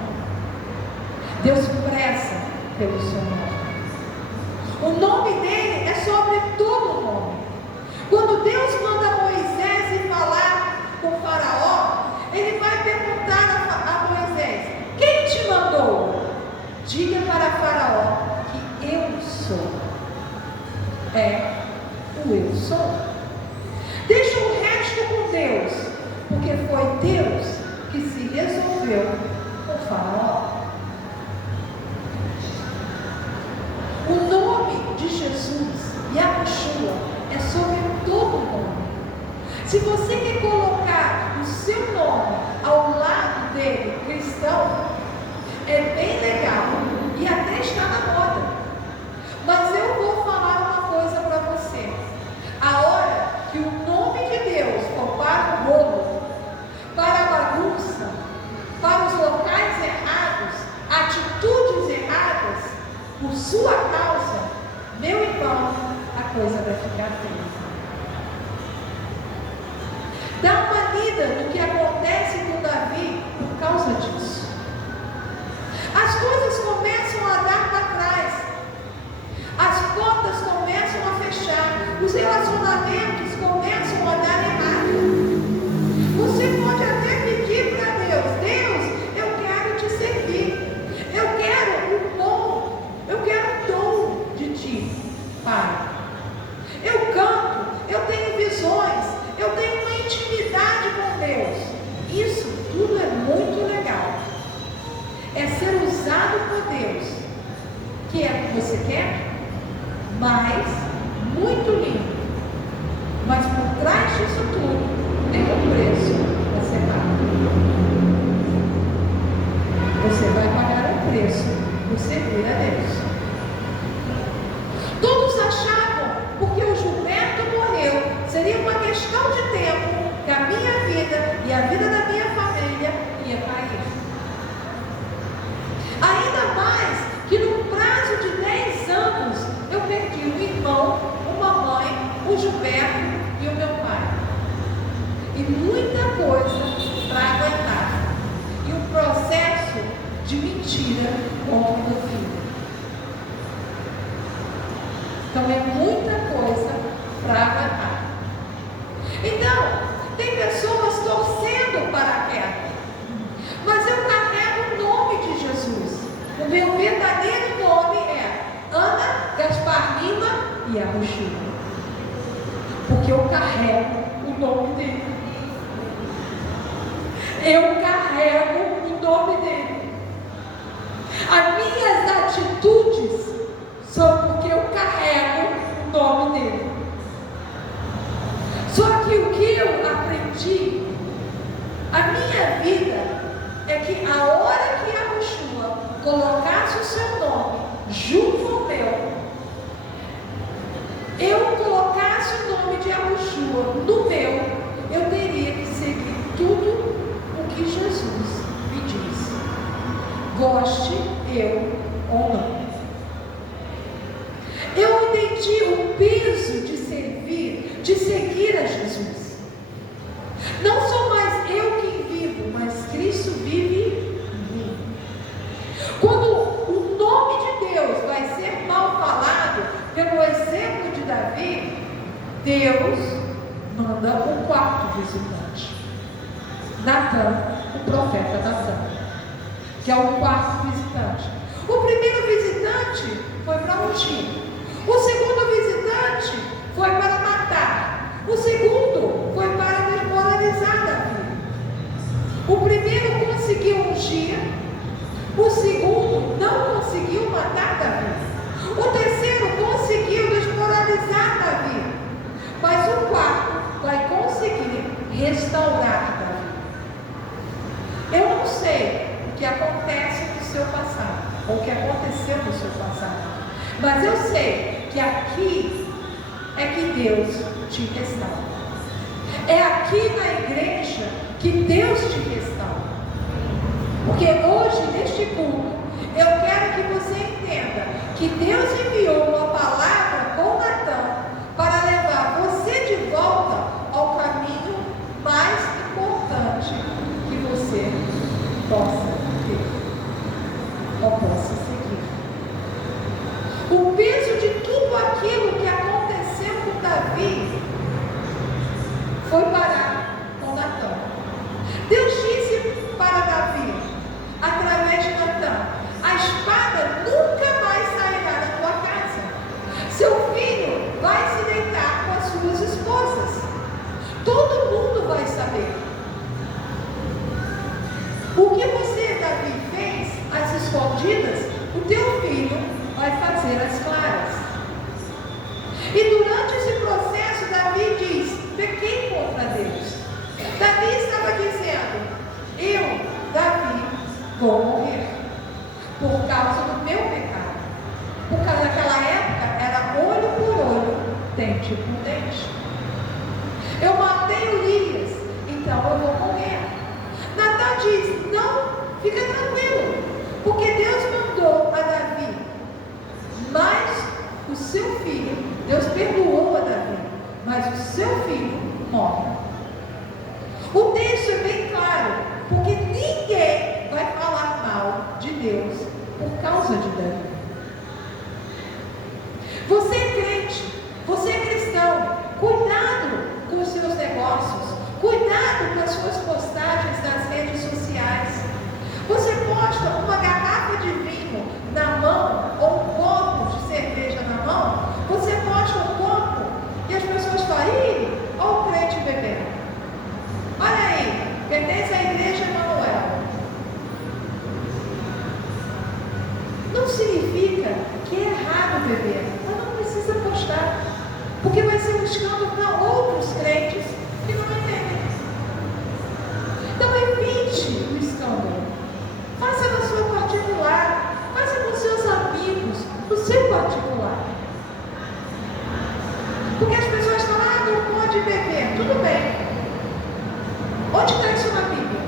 Deus preza pelo seu nome. O nome dele é sobre todo o nome. Quando Deus manda Moisés ir falar com o faraó, ele vai perguntar a Moisés: quem te mandou? Diga para faraó que eu sou. É o eu sou. Deixa o resto com Deus, porque foi Deus que se resolveu com o faraó. O nome de Jesus, Yahushua, é sobre todo o nome. Se você quer colocar o seu nome ao lado dele, cristão, é bem legal e até está na moda. Mas eu vou falar uma coisa para você. A hora que o nome de Deus for para o rolo, para a bagunça, para os locais errados, atitudes erradas, por sua causa, meu irmão, a coisa vai ficar feia. Dá uma lida no que acontece com Davi por causa disso. As coisas começam a dar para trás. As portas começam a fechar. Os relacionamentos começam a dar errado. Você pode até pedir para Deus: Deus, eu quero te servir. Eu quero um dom de ti, Pai. Eu canto, eu tenho visões, eu tenho uma intimidade com Deus. Isso tudo é muito legal. É ser usado por Deus. Que é o que você quer? Mas, muito lindo. Mas por trás disso tudo, tem um preço a ser pago. Você vai pagar o preço por servir a Deus. Todos achavam, porque o Gilberto morreu, seria uma questão de tempo que a minha vida e a vida da minha família ia cair. Ainda mais que no prazo de 10 anos eu perdi um irmão, uma mãe, o Gilberto e o meu pai. E muita coisa para aguentar. E um processo de mentira contra o meu filho. Então é muita coisa para aguentar. Então, tem pessoas torcendo para a queda. Mas eu carrego o nome de Jesus. O meu verdadeiro nome é Ana Gaspar Lima e Yahushua. Porque eu carrego o nome dele. Eu carrego o nome dele. As minhas atitudes são porque eu carrego o nome dele. Só que o que eu aprendi, a minha vida, é que a hora que Yahushua colocasse o seu nome junto ao meu, eu colocasse o nome de Yahushua no meu, eu teria que seguir tudo o que Jesus me disse. Goste eu ou não. Eu entendi o peso de servir, de seguir a Jesus. Não sou mais eu quem vivo, mas Cristo vive em mim. Quando o nome de Deus vai ser mal falado, pelo exemplo de Davi, Deus manda um quarto visitante. Natan, o profeta Natan, que é o quarto visitante. O primeiro visitante foi para ungir. O segundo visitante foi para matar. O segundo foi para desmoralizar Davi. O primeiro conseguiu ungir. O segundo não conseguiu matar Davi. O terceiro conseguiu desmoralizar Davi. Mas o quarto vai conseguir restaurar Davi. Eu não sei o que acontece no seu passado, ou o que aconteceu no seu passado, mas eu sei que aqui é que Deus te restaura. É aqui na igreja que Deus te restaura. Porque hoje, neste culto, eu quero que você entenda que Deus enviou uma palavra com Natan para levar você de volta ao caminho mais importante que você possa ter, ou possa seguir. O peso de tudo aquilo que aconteceu com Davi foi parar com Natan. Deus disse para Davi, através de Natan: a espada nunca mais sairá da tua casa. Seu filho vai se deitar com as suas esposas. Todo mundo vai saber. O que você, Davi, fez às escondidas, o teu filho vai fazer às claras. E durante esse processo, Davi diz: pequei contra Deus. Davi estava dizendo: eu, Davi, vou morrer por causa do meu pecado. Porque naquela época era olho por olho, dente por dente. Eu matei Urias, então eu vou morrer. Natan diz: não, fica tranquilo, porque Deus mandou a Davi, mas o seu filho, Deus perdoou a Davi, mas o seu filho morre. O texto é bem claro, porque ninguém vai falar mal de Deus por causa de Davi. Você é crente, você é cristão, cuidado com os seus negócios, cuidado com as suas postagens nas redes sociais. Você posta uma garrafa de vinho na mão, ou um copo de cerveja na mão, você posta um copo e as pessoas falam: ih, olha o crente bebendo. Olha aí, pertence à igreja Emanuel. Não significa que é errado beber, mas não precisa postar, porque vai ser um escândalo para outros crentes que não entendem. Então evite o escândalo. Faça na sua particular, faça com seus amigos, no seu particular. Porque as pessoas falam: não pode beber. Tudo bem. Onde está isso na Bíblia?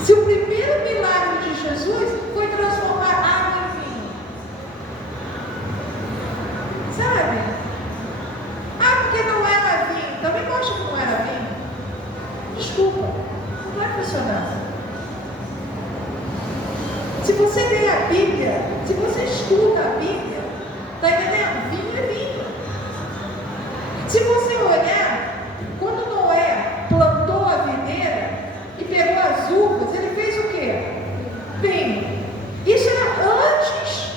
Se o primeiro milagre de Jesus foi transformar água em vinho, sabe? Porque não era vinho. Também mostra que não era vinho. Desculpa, não vai funcionar. Se você lê a Bíblia, se você estuda a Bíblia, está entendendo? Vinho é vinho. Se você olhar, quando Noé plantou a videira e pegou as uvas, ele fez o quê? Vinho. Isso era antes,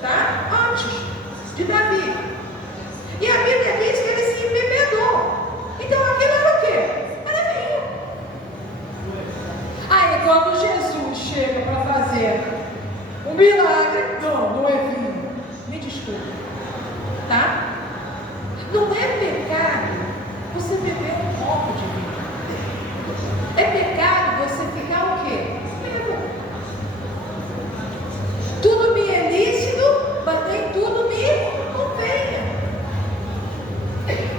tá? Antes de Davi. E a Bíblia diz que ele se embebedou. Então aquilo era o quê? Era vinho. Aí quando Jesus chega para fazer um milagre, não é vinho. Me desculpe, tá? Não é pecado você beber um copo de vinho. É pecado você ficar o quê? Bêbado. Tudo me é lícito, mas nem tudo me convém.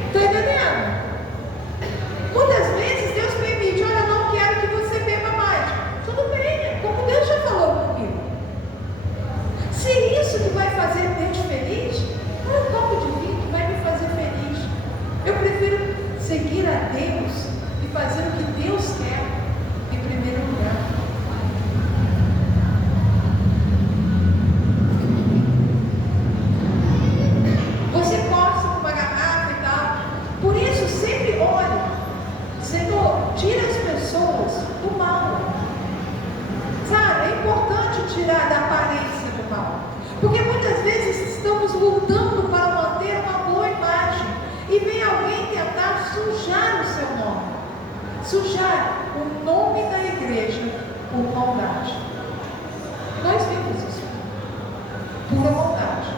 Está entendendo? Muitas vezes Deus permite: olha, eu não quero que você beba mais. Tudo bem, como Deus já falou comigo. Se isso sujar o nome da igreja por maldade. Nós vimos isso, pura maldade.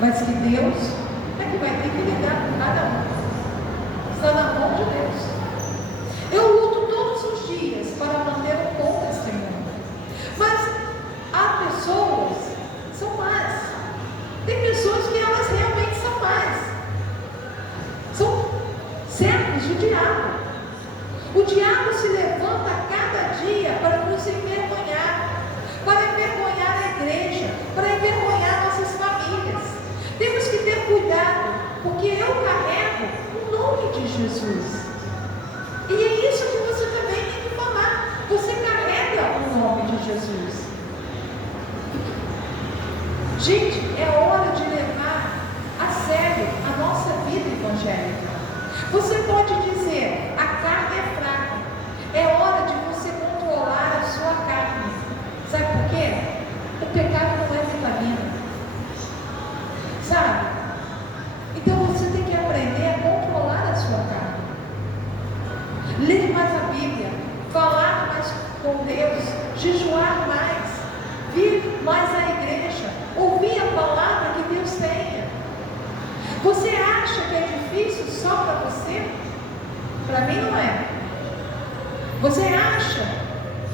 Mas que Deus é que vai ter que lidar com cada um. Está na mão de Deus. Eu luto todos os dias para manter um bom testemunho. Mas há pessoas que são más. Tem pessoas que elas realmente são más. São servos do diabo. O diabo se levanta a cada dia para nos envergonhar, para envergonhar a igreja, para envergonhar nossas famílias. Temos que ter cuidado, porque eu carrego o nome de Jesus. E é isso que você também tem que falar. Você carrega o nome de Jesus. Gente, é hora de levar a sério a nossa vida evangélica. Você pode dizer, a carne é fraca. É hora de você controlar a sua carne. Sabe por quê? O pecado não é vitamina. Sabe? Então você tem que aprender a controlar a sua carne. Ler mais a Bíblia, falar mais com Deus, jejuar mais, vir mais à igreja, ouvir a palavra que Deus tenha. Você acha que é difícil só para você? Para mim não é. Você acha?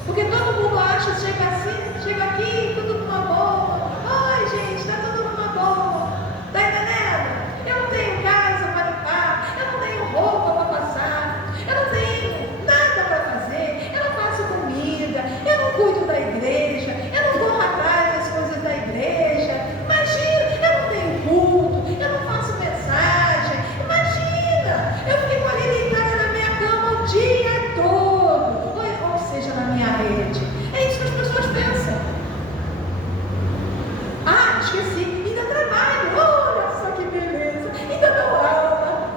Porque todo mundo acha, chega assim, chega aqui, tudo numa boa. Ai gente, está tudo numa boa. Está entendendo? Eu não tenho casa para limpar, eu não tenho roupa para passar, eu não tenho nada para fazer, eu não faço comida, eu não cuido da igreja, eu não vou atrás das coisas da igreja. Imagina, eu não tenho culto, eu não faço mensagem. Imagina, eu fico ali deitada na minha cama o dia todo, ou seja, na minha rede. É isso que as pessoas pensam. Ah, esqueci, ainda trabalho, olha só que beleza, ainda dou aula,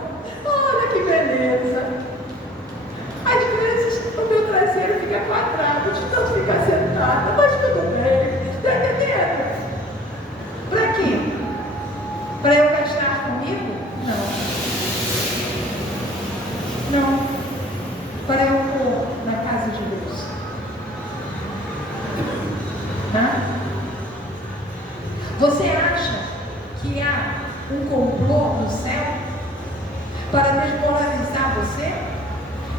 olha que beleza. Às vezes o meu traseiro fica quadrado de tanto ficar sentada, mas tudo bem, está entendendo? Para quê? Para eu gastar comigo? Não. Não. Para eu pôr na casa de Deus. Você acha que há um complô no céu para desmoralizar você?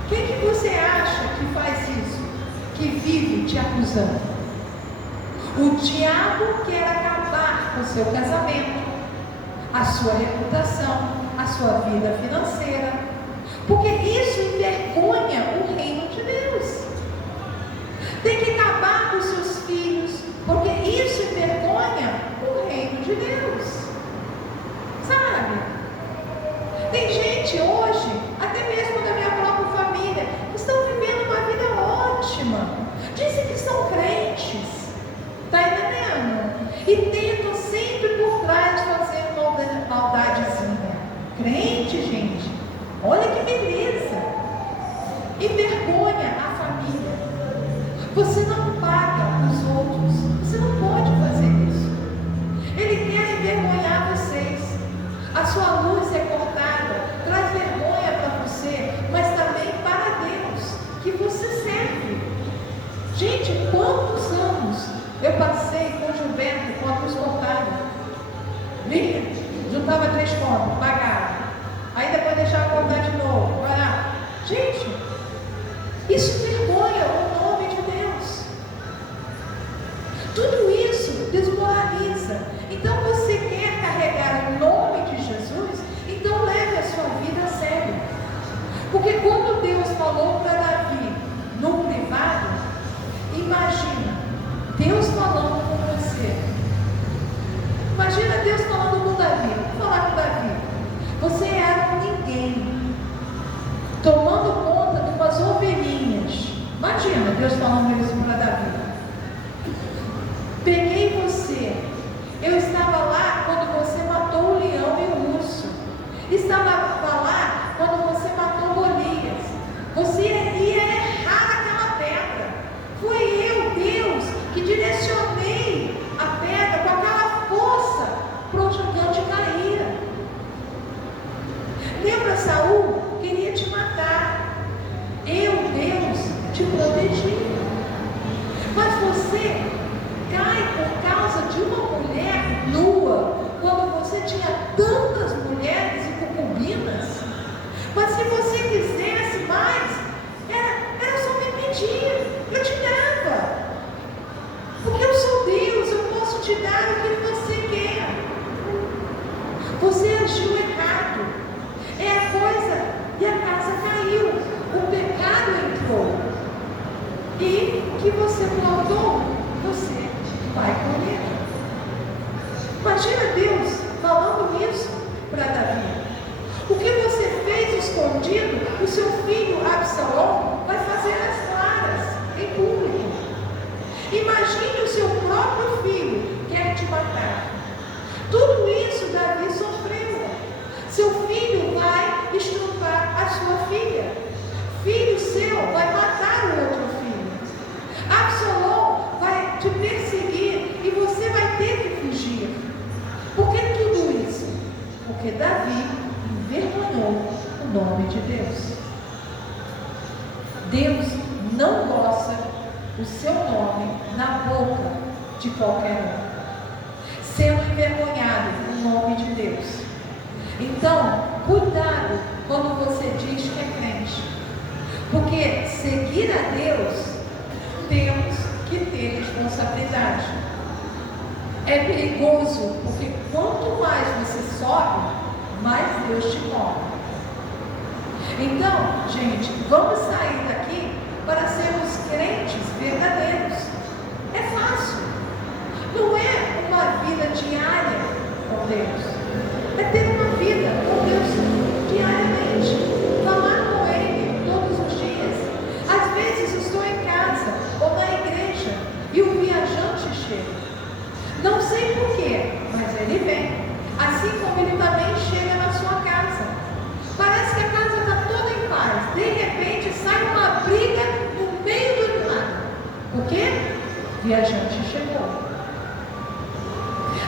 Quem que você acha que faz isso? Que vive te acusando? O diabo quer acabar com o seu casamento, a sua reputação, a sua vida financeira, porque isso envergonha o reino de Deus. Tem que acabar com os seus filhos, porque isso envergonha o reino de Deus. Sabe? Tem gente hoje, até mesmo da minha própria família, que estão vivendo uma vida ótima. Dizem que são crentes. Está entendendo? E tentam sempre por trás fazer uma maldadezinha. Crente, gente, olha que beleza. Envergonha a família. Você não paga os outros. Você não pode fazer isso. Ele quer envergonhar vocês. A sua luz é cortada, traz vergonha para você, mas também para Deus, que você serve. Gente, quantos anos eu passei com o Gilberto com a luz cortada? Vinha, juntava 3 contas, pagava. Aí depois deixava cortar de novo. Vai lá. Gente, isso envergonha o nome de Deus. Tudo isso desmoraliza. Então você quer carregar o nome de Jesus? Então leve a sua vida a sério. Porque quando Deus falou para Davi no privado, imagina Deus falando com você. Imagina Deus falando com Davi. Vou falar com Davi. Você era um ninguém, tomando conta de umas ovelhinhas. Imagina Deus falando isso para Davi. Peguei você. Eu estava lá quando você matou o leão e o urso. Estava lá quando você matou Golias. Você ia errar aquela pedra. Foi eu, Deus, que direcionei a pedra com aquela força para o gigante cair. Lembra Saul? Queria te matar. Imagina Deus falando isso para Davi. O que você fez escondido, o seu filho Absalão vai fazer às claras, em público. Imagine o seu próprio filho quer te matar. Tudo isso Davi sofreu. Seu filho vai estrupar a sua filha. Filho seu vai matar o outro filho. Absalão vai te perseguir e você vai ter que fugir. Por que tudo isso? Porque Davi envergonhou o nome de Deus. Deus não gosta o seu nome na boca de qualquer um, sendo envergonhado o nome de Deus. Então, cuidado quando você diz que é crente, porque seguir a Deus temos que ter responsabilidade. É perigoso, porque quanto mais você sobe, mais Deus te cobra. Então, gente, vamos sair daqui para sermos crentes verdadeiros. É fácil. Não é uma vida diária com Deus. É ter uma vida com Deus diariamente. Falar com Ele todos os dias. Às vezes estou em casa ou na igreja e o viajante chega. Não sei porquê, mas ele vem. Assim como ele também chega na sua casa. Parece que a casa está toda em paz. De repente sai uma briga no meio do nada. Por quê? O viajante chegou.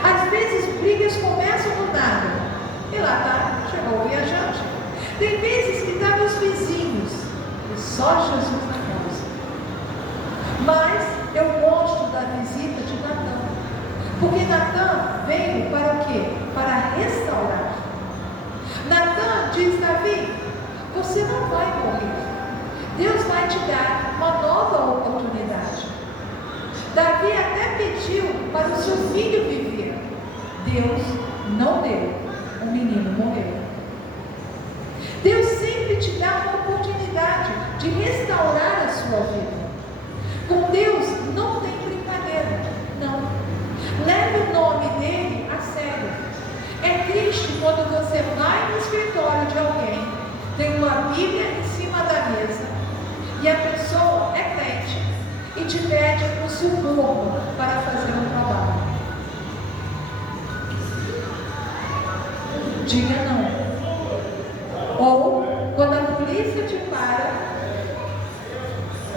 Às vezes brigas começam do nada. E lá está, chegou o viajante. Tem vezes que está nos vizinhos. E só Jesus na causa. Mas eu gosto da visita de Natan. Porque Natan veio para o quê? Para restaurar. Natan diz: Davi, você não vai morrer. Deus vai te dar uma nova oportunidade. Davi até pediu para o seu filho viver. Deus não deu. O menino morreu. Deus sempre te dá uma oportunidade de restaurar a sua vida. Com Deus não tem brincadeira. Não. Leve o nome dele a sério. É triste quando você vai no escritório de alguém, tem uma Bíblia em cima da mesa e a pessoa é crente e te pede um suborno para fazer um trabalho. Diga não. Ou quando a polícia te para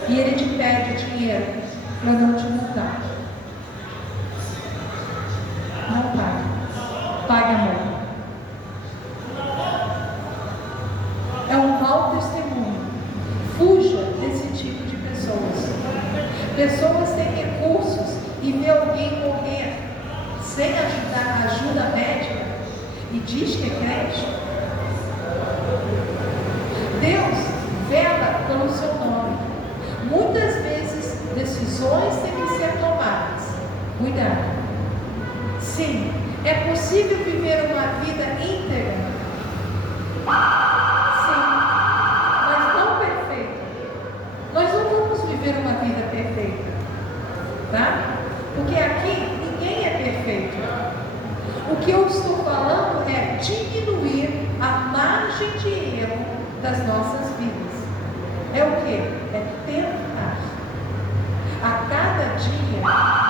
e ele te pede dinheiro para não te multar. Não pague. Pague a multa. É um mau testemunho. Fuja desse tipo de pessoas. Pessoas têm recursos e vê alguém morrer sem ajuda médica e diz que é crente. Deus vela pelo seu nome. Muitas vezes decisões têm que ser tomadas. Cuidado. Sim, é possível viver uma vida íntegra. Sim, mas não perfeita. Nós não vamos viver uma vida perfeita, tá? Porque aqui ninguém é perfeito. O que eu estou falando é diminuir a margem de erro das nossas vidas. É o que? É tentar a cada dia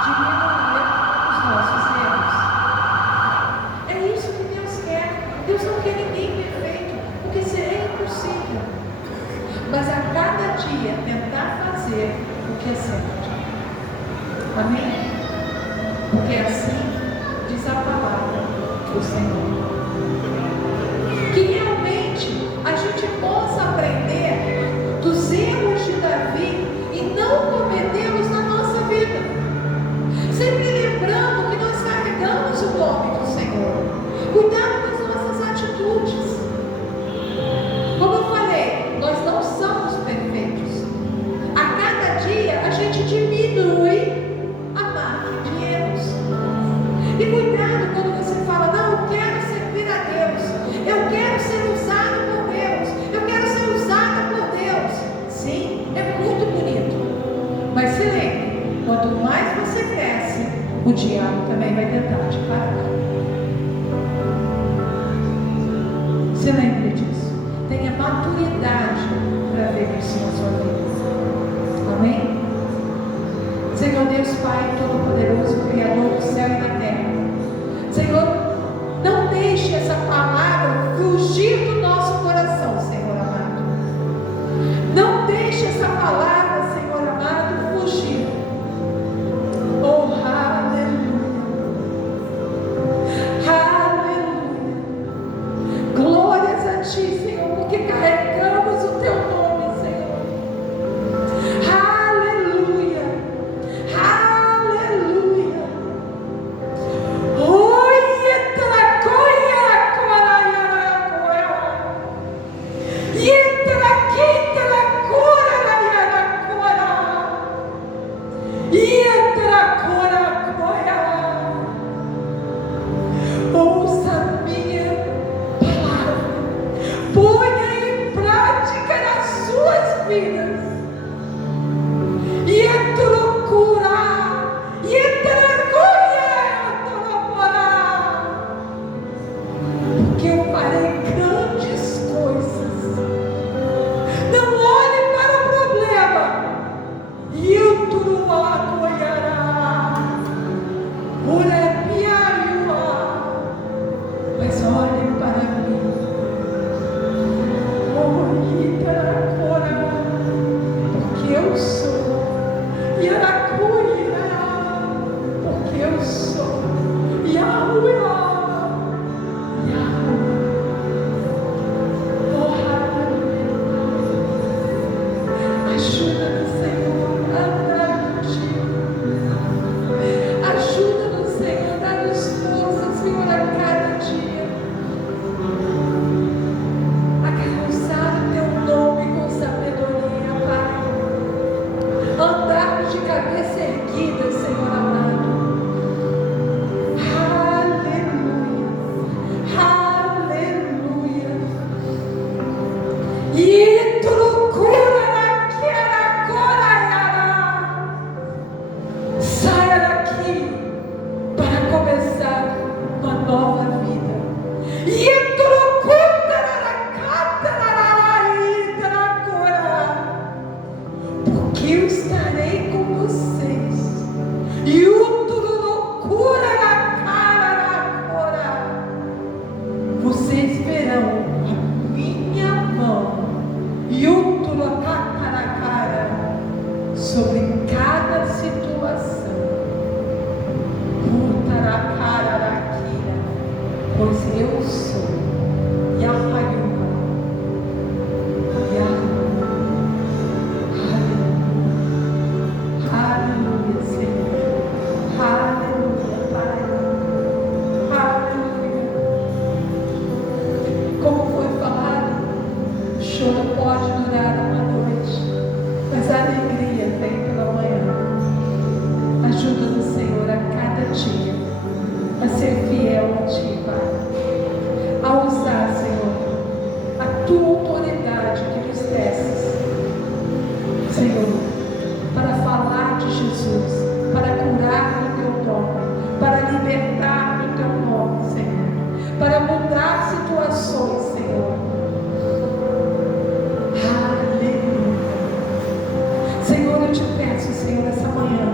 diminuir os nossos erros. É isso que Deus quer. Deus não quer ninguém perfeito, porque seria impossível. Mas a cada dia tentar fazer o que é certo. Amém? Porque assim diz a palavra do Senhor. Que realmente a gente possa aprender dos erros de Davi e não cometê-los na nossa vida. Sempre lembrando que nós carregamos o nome do Senhor. Cuidado com as nossas atitudes. Como eu falei, nós não somos perfeitos. A cada dia a gente diminui a margem de erros. E cuidado quando você fala: não, eu quero servir a Deus, eu quero ser usado por Deus, eu quero ser usada por Deus. Sim, é muito bonito. Mas se lembre, quanto mais você cresce, o diabo também vai tentar te parar. Se lembre disso. Tenha maturidade para ver isso na sua vida. Amém? Senhor Deus Pai Todo-Poderoso, Criador do céu e da terra. Senhor, não deixe essa palavra fugir do nosso coração, Senhor amado. Não deixe essa palavra, Senhor amado, fugir. Oh, aleluia. Aleluia. Glórias a Ti, Senhor, porque carregamos o Teu nome, Senhor. Aleluia. Aleluia. Oi, tracoia, coraia, coraia. E traquita, cora, coraia, coraia. E tracora, coraia. Ouça a minha palavra, ponha em prática nas suas vidas, e a loucura, e a porque eu farei grandes coisas. Não olhe para o problema, e eu tudo apoiará. Ora, piaiua, mas olhe para mim. Oh, Itaracora, porque eu sou. Yaracuia, porque eu sou. Yahweh, Yahweh. Oh, aleluia. Ajuda-nos, Senhor, a andar contigo. Ajuda-nos, Senhor, a dar-nos força, Senhor, a cada dia. A usar o Teu nome com sabedoria, Pai. Andarmos de cabeça erguida, Senhor amado. Aleluia. Aleluia. E tu loucura naquela coraiara. Saia daqui para começar uma nova vida. E tu loucura na cora, porque eu estarei com vocês. E o tudo loucura na cara. Vocês verão a minha mão e o tudo na cara sobre cada situação. Pois eu sou Yahweh. Aleluia, Senhor. Aleluia, Pai. Aleluia. Como foi falado, o choro pode durar uma noite, mas a alegria vem pela manhã. Ajuda-nos, Senhor, a cada dia a ser fiel a Ti, Pai. A usar, Senhor, a Tua autoridade que nos destes, Senhor, para falar de Jesus, para curar no Teu nome, para libertar no Teu nome, Senhor, para mudar situações, Senhor. Aleluia. Senhor, eu te peço, Senhor, essa manhã,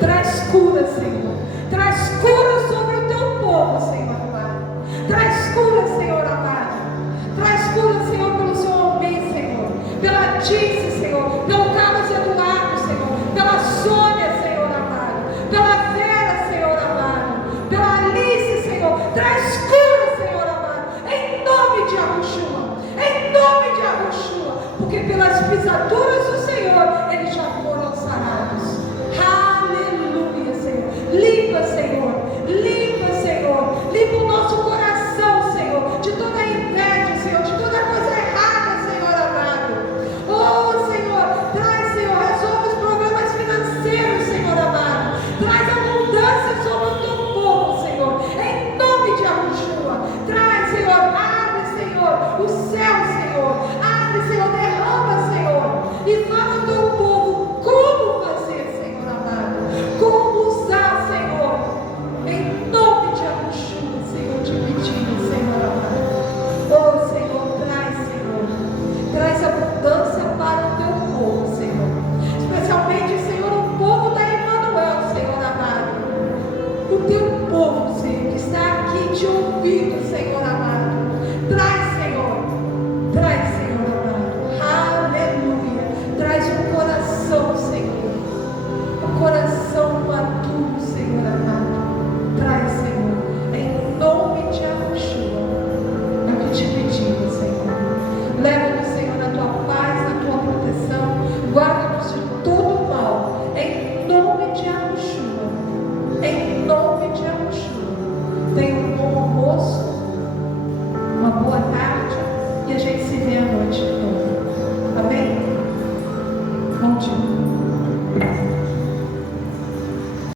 traz cura, Senhor, traz cura sobre o Teu povo, Senhor amado. Traz cura, Senhor amado. Traz cura, Senhor, pelo seu homem, Senhor, pela Tice, Senhor, pelo Carlos Eduardo, Senhor, pela Sônia, Senhor amado, pela Vera, Senhor amado, pela Alice, Senhor. Traz cura, Senhor amado, em nome de Yahushua, em nome de Yahushua, porque pelas pisaduras do Senhor eles já foram sarados. Aleluia, Senhor. Limpa, Senhor, limpa, Senhor, limpa o nosso coração, Senhor, de toda a inveja, Senhor, de toda coisa errada, Senhor amado. Oh, Senhor, traz, Senhor, resolve os problemas financeiros, Senhor amado. Traz abundância sobre o Teu povo, Senhor, em nome de Yahushua. Traz, Senhor, abre, Senhor, o céu, Senhor, abre, Senhor, derrama, Senhor. povo, Senhor, que está aqui te ouvindo, Senhor amado. Traz, Senhor, amado, aleluia. Traz um coração, Senhor, um coração maduro, Senhor amado. Traz, Senhor, em nome de Yahushua. É o que te pedimos, Senhor. Leva-nos, Senhor, na tua paz, na tua proteção. Guarda-nos de todo mal, em nome de Yahushua. Em nome de Yahushua. Tenha um bom almoço.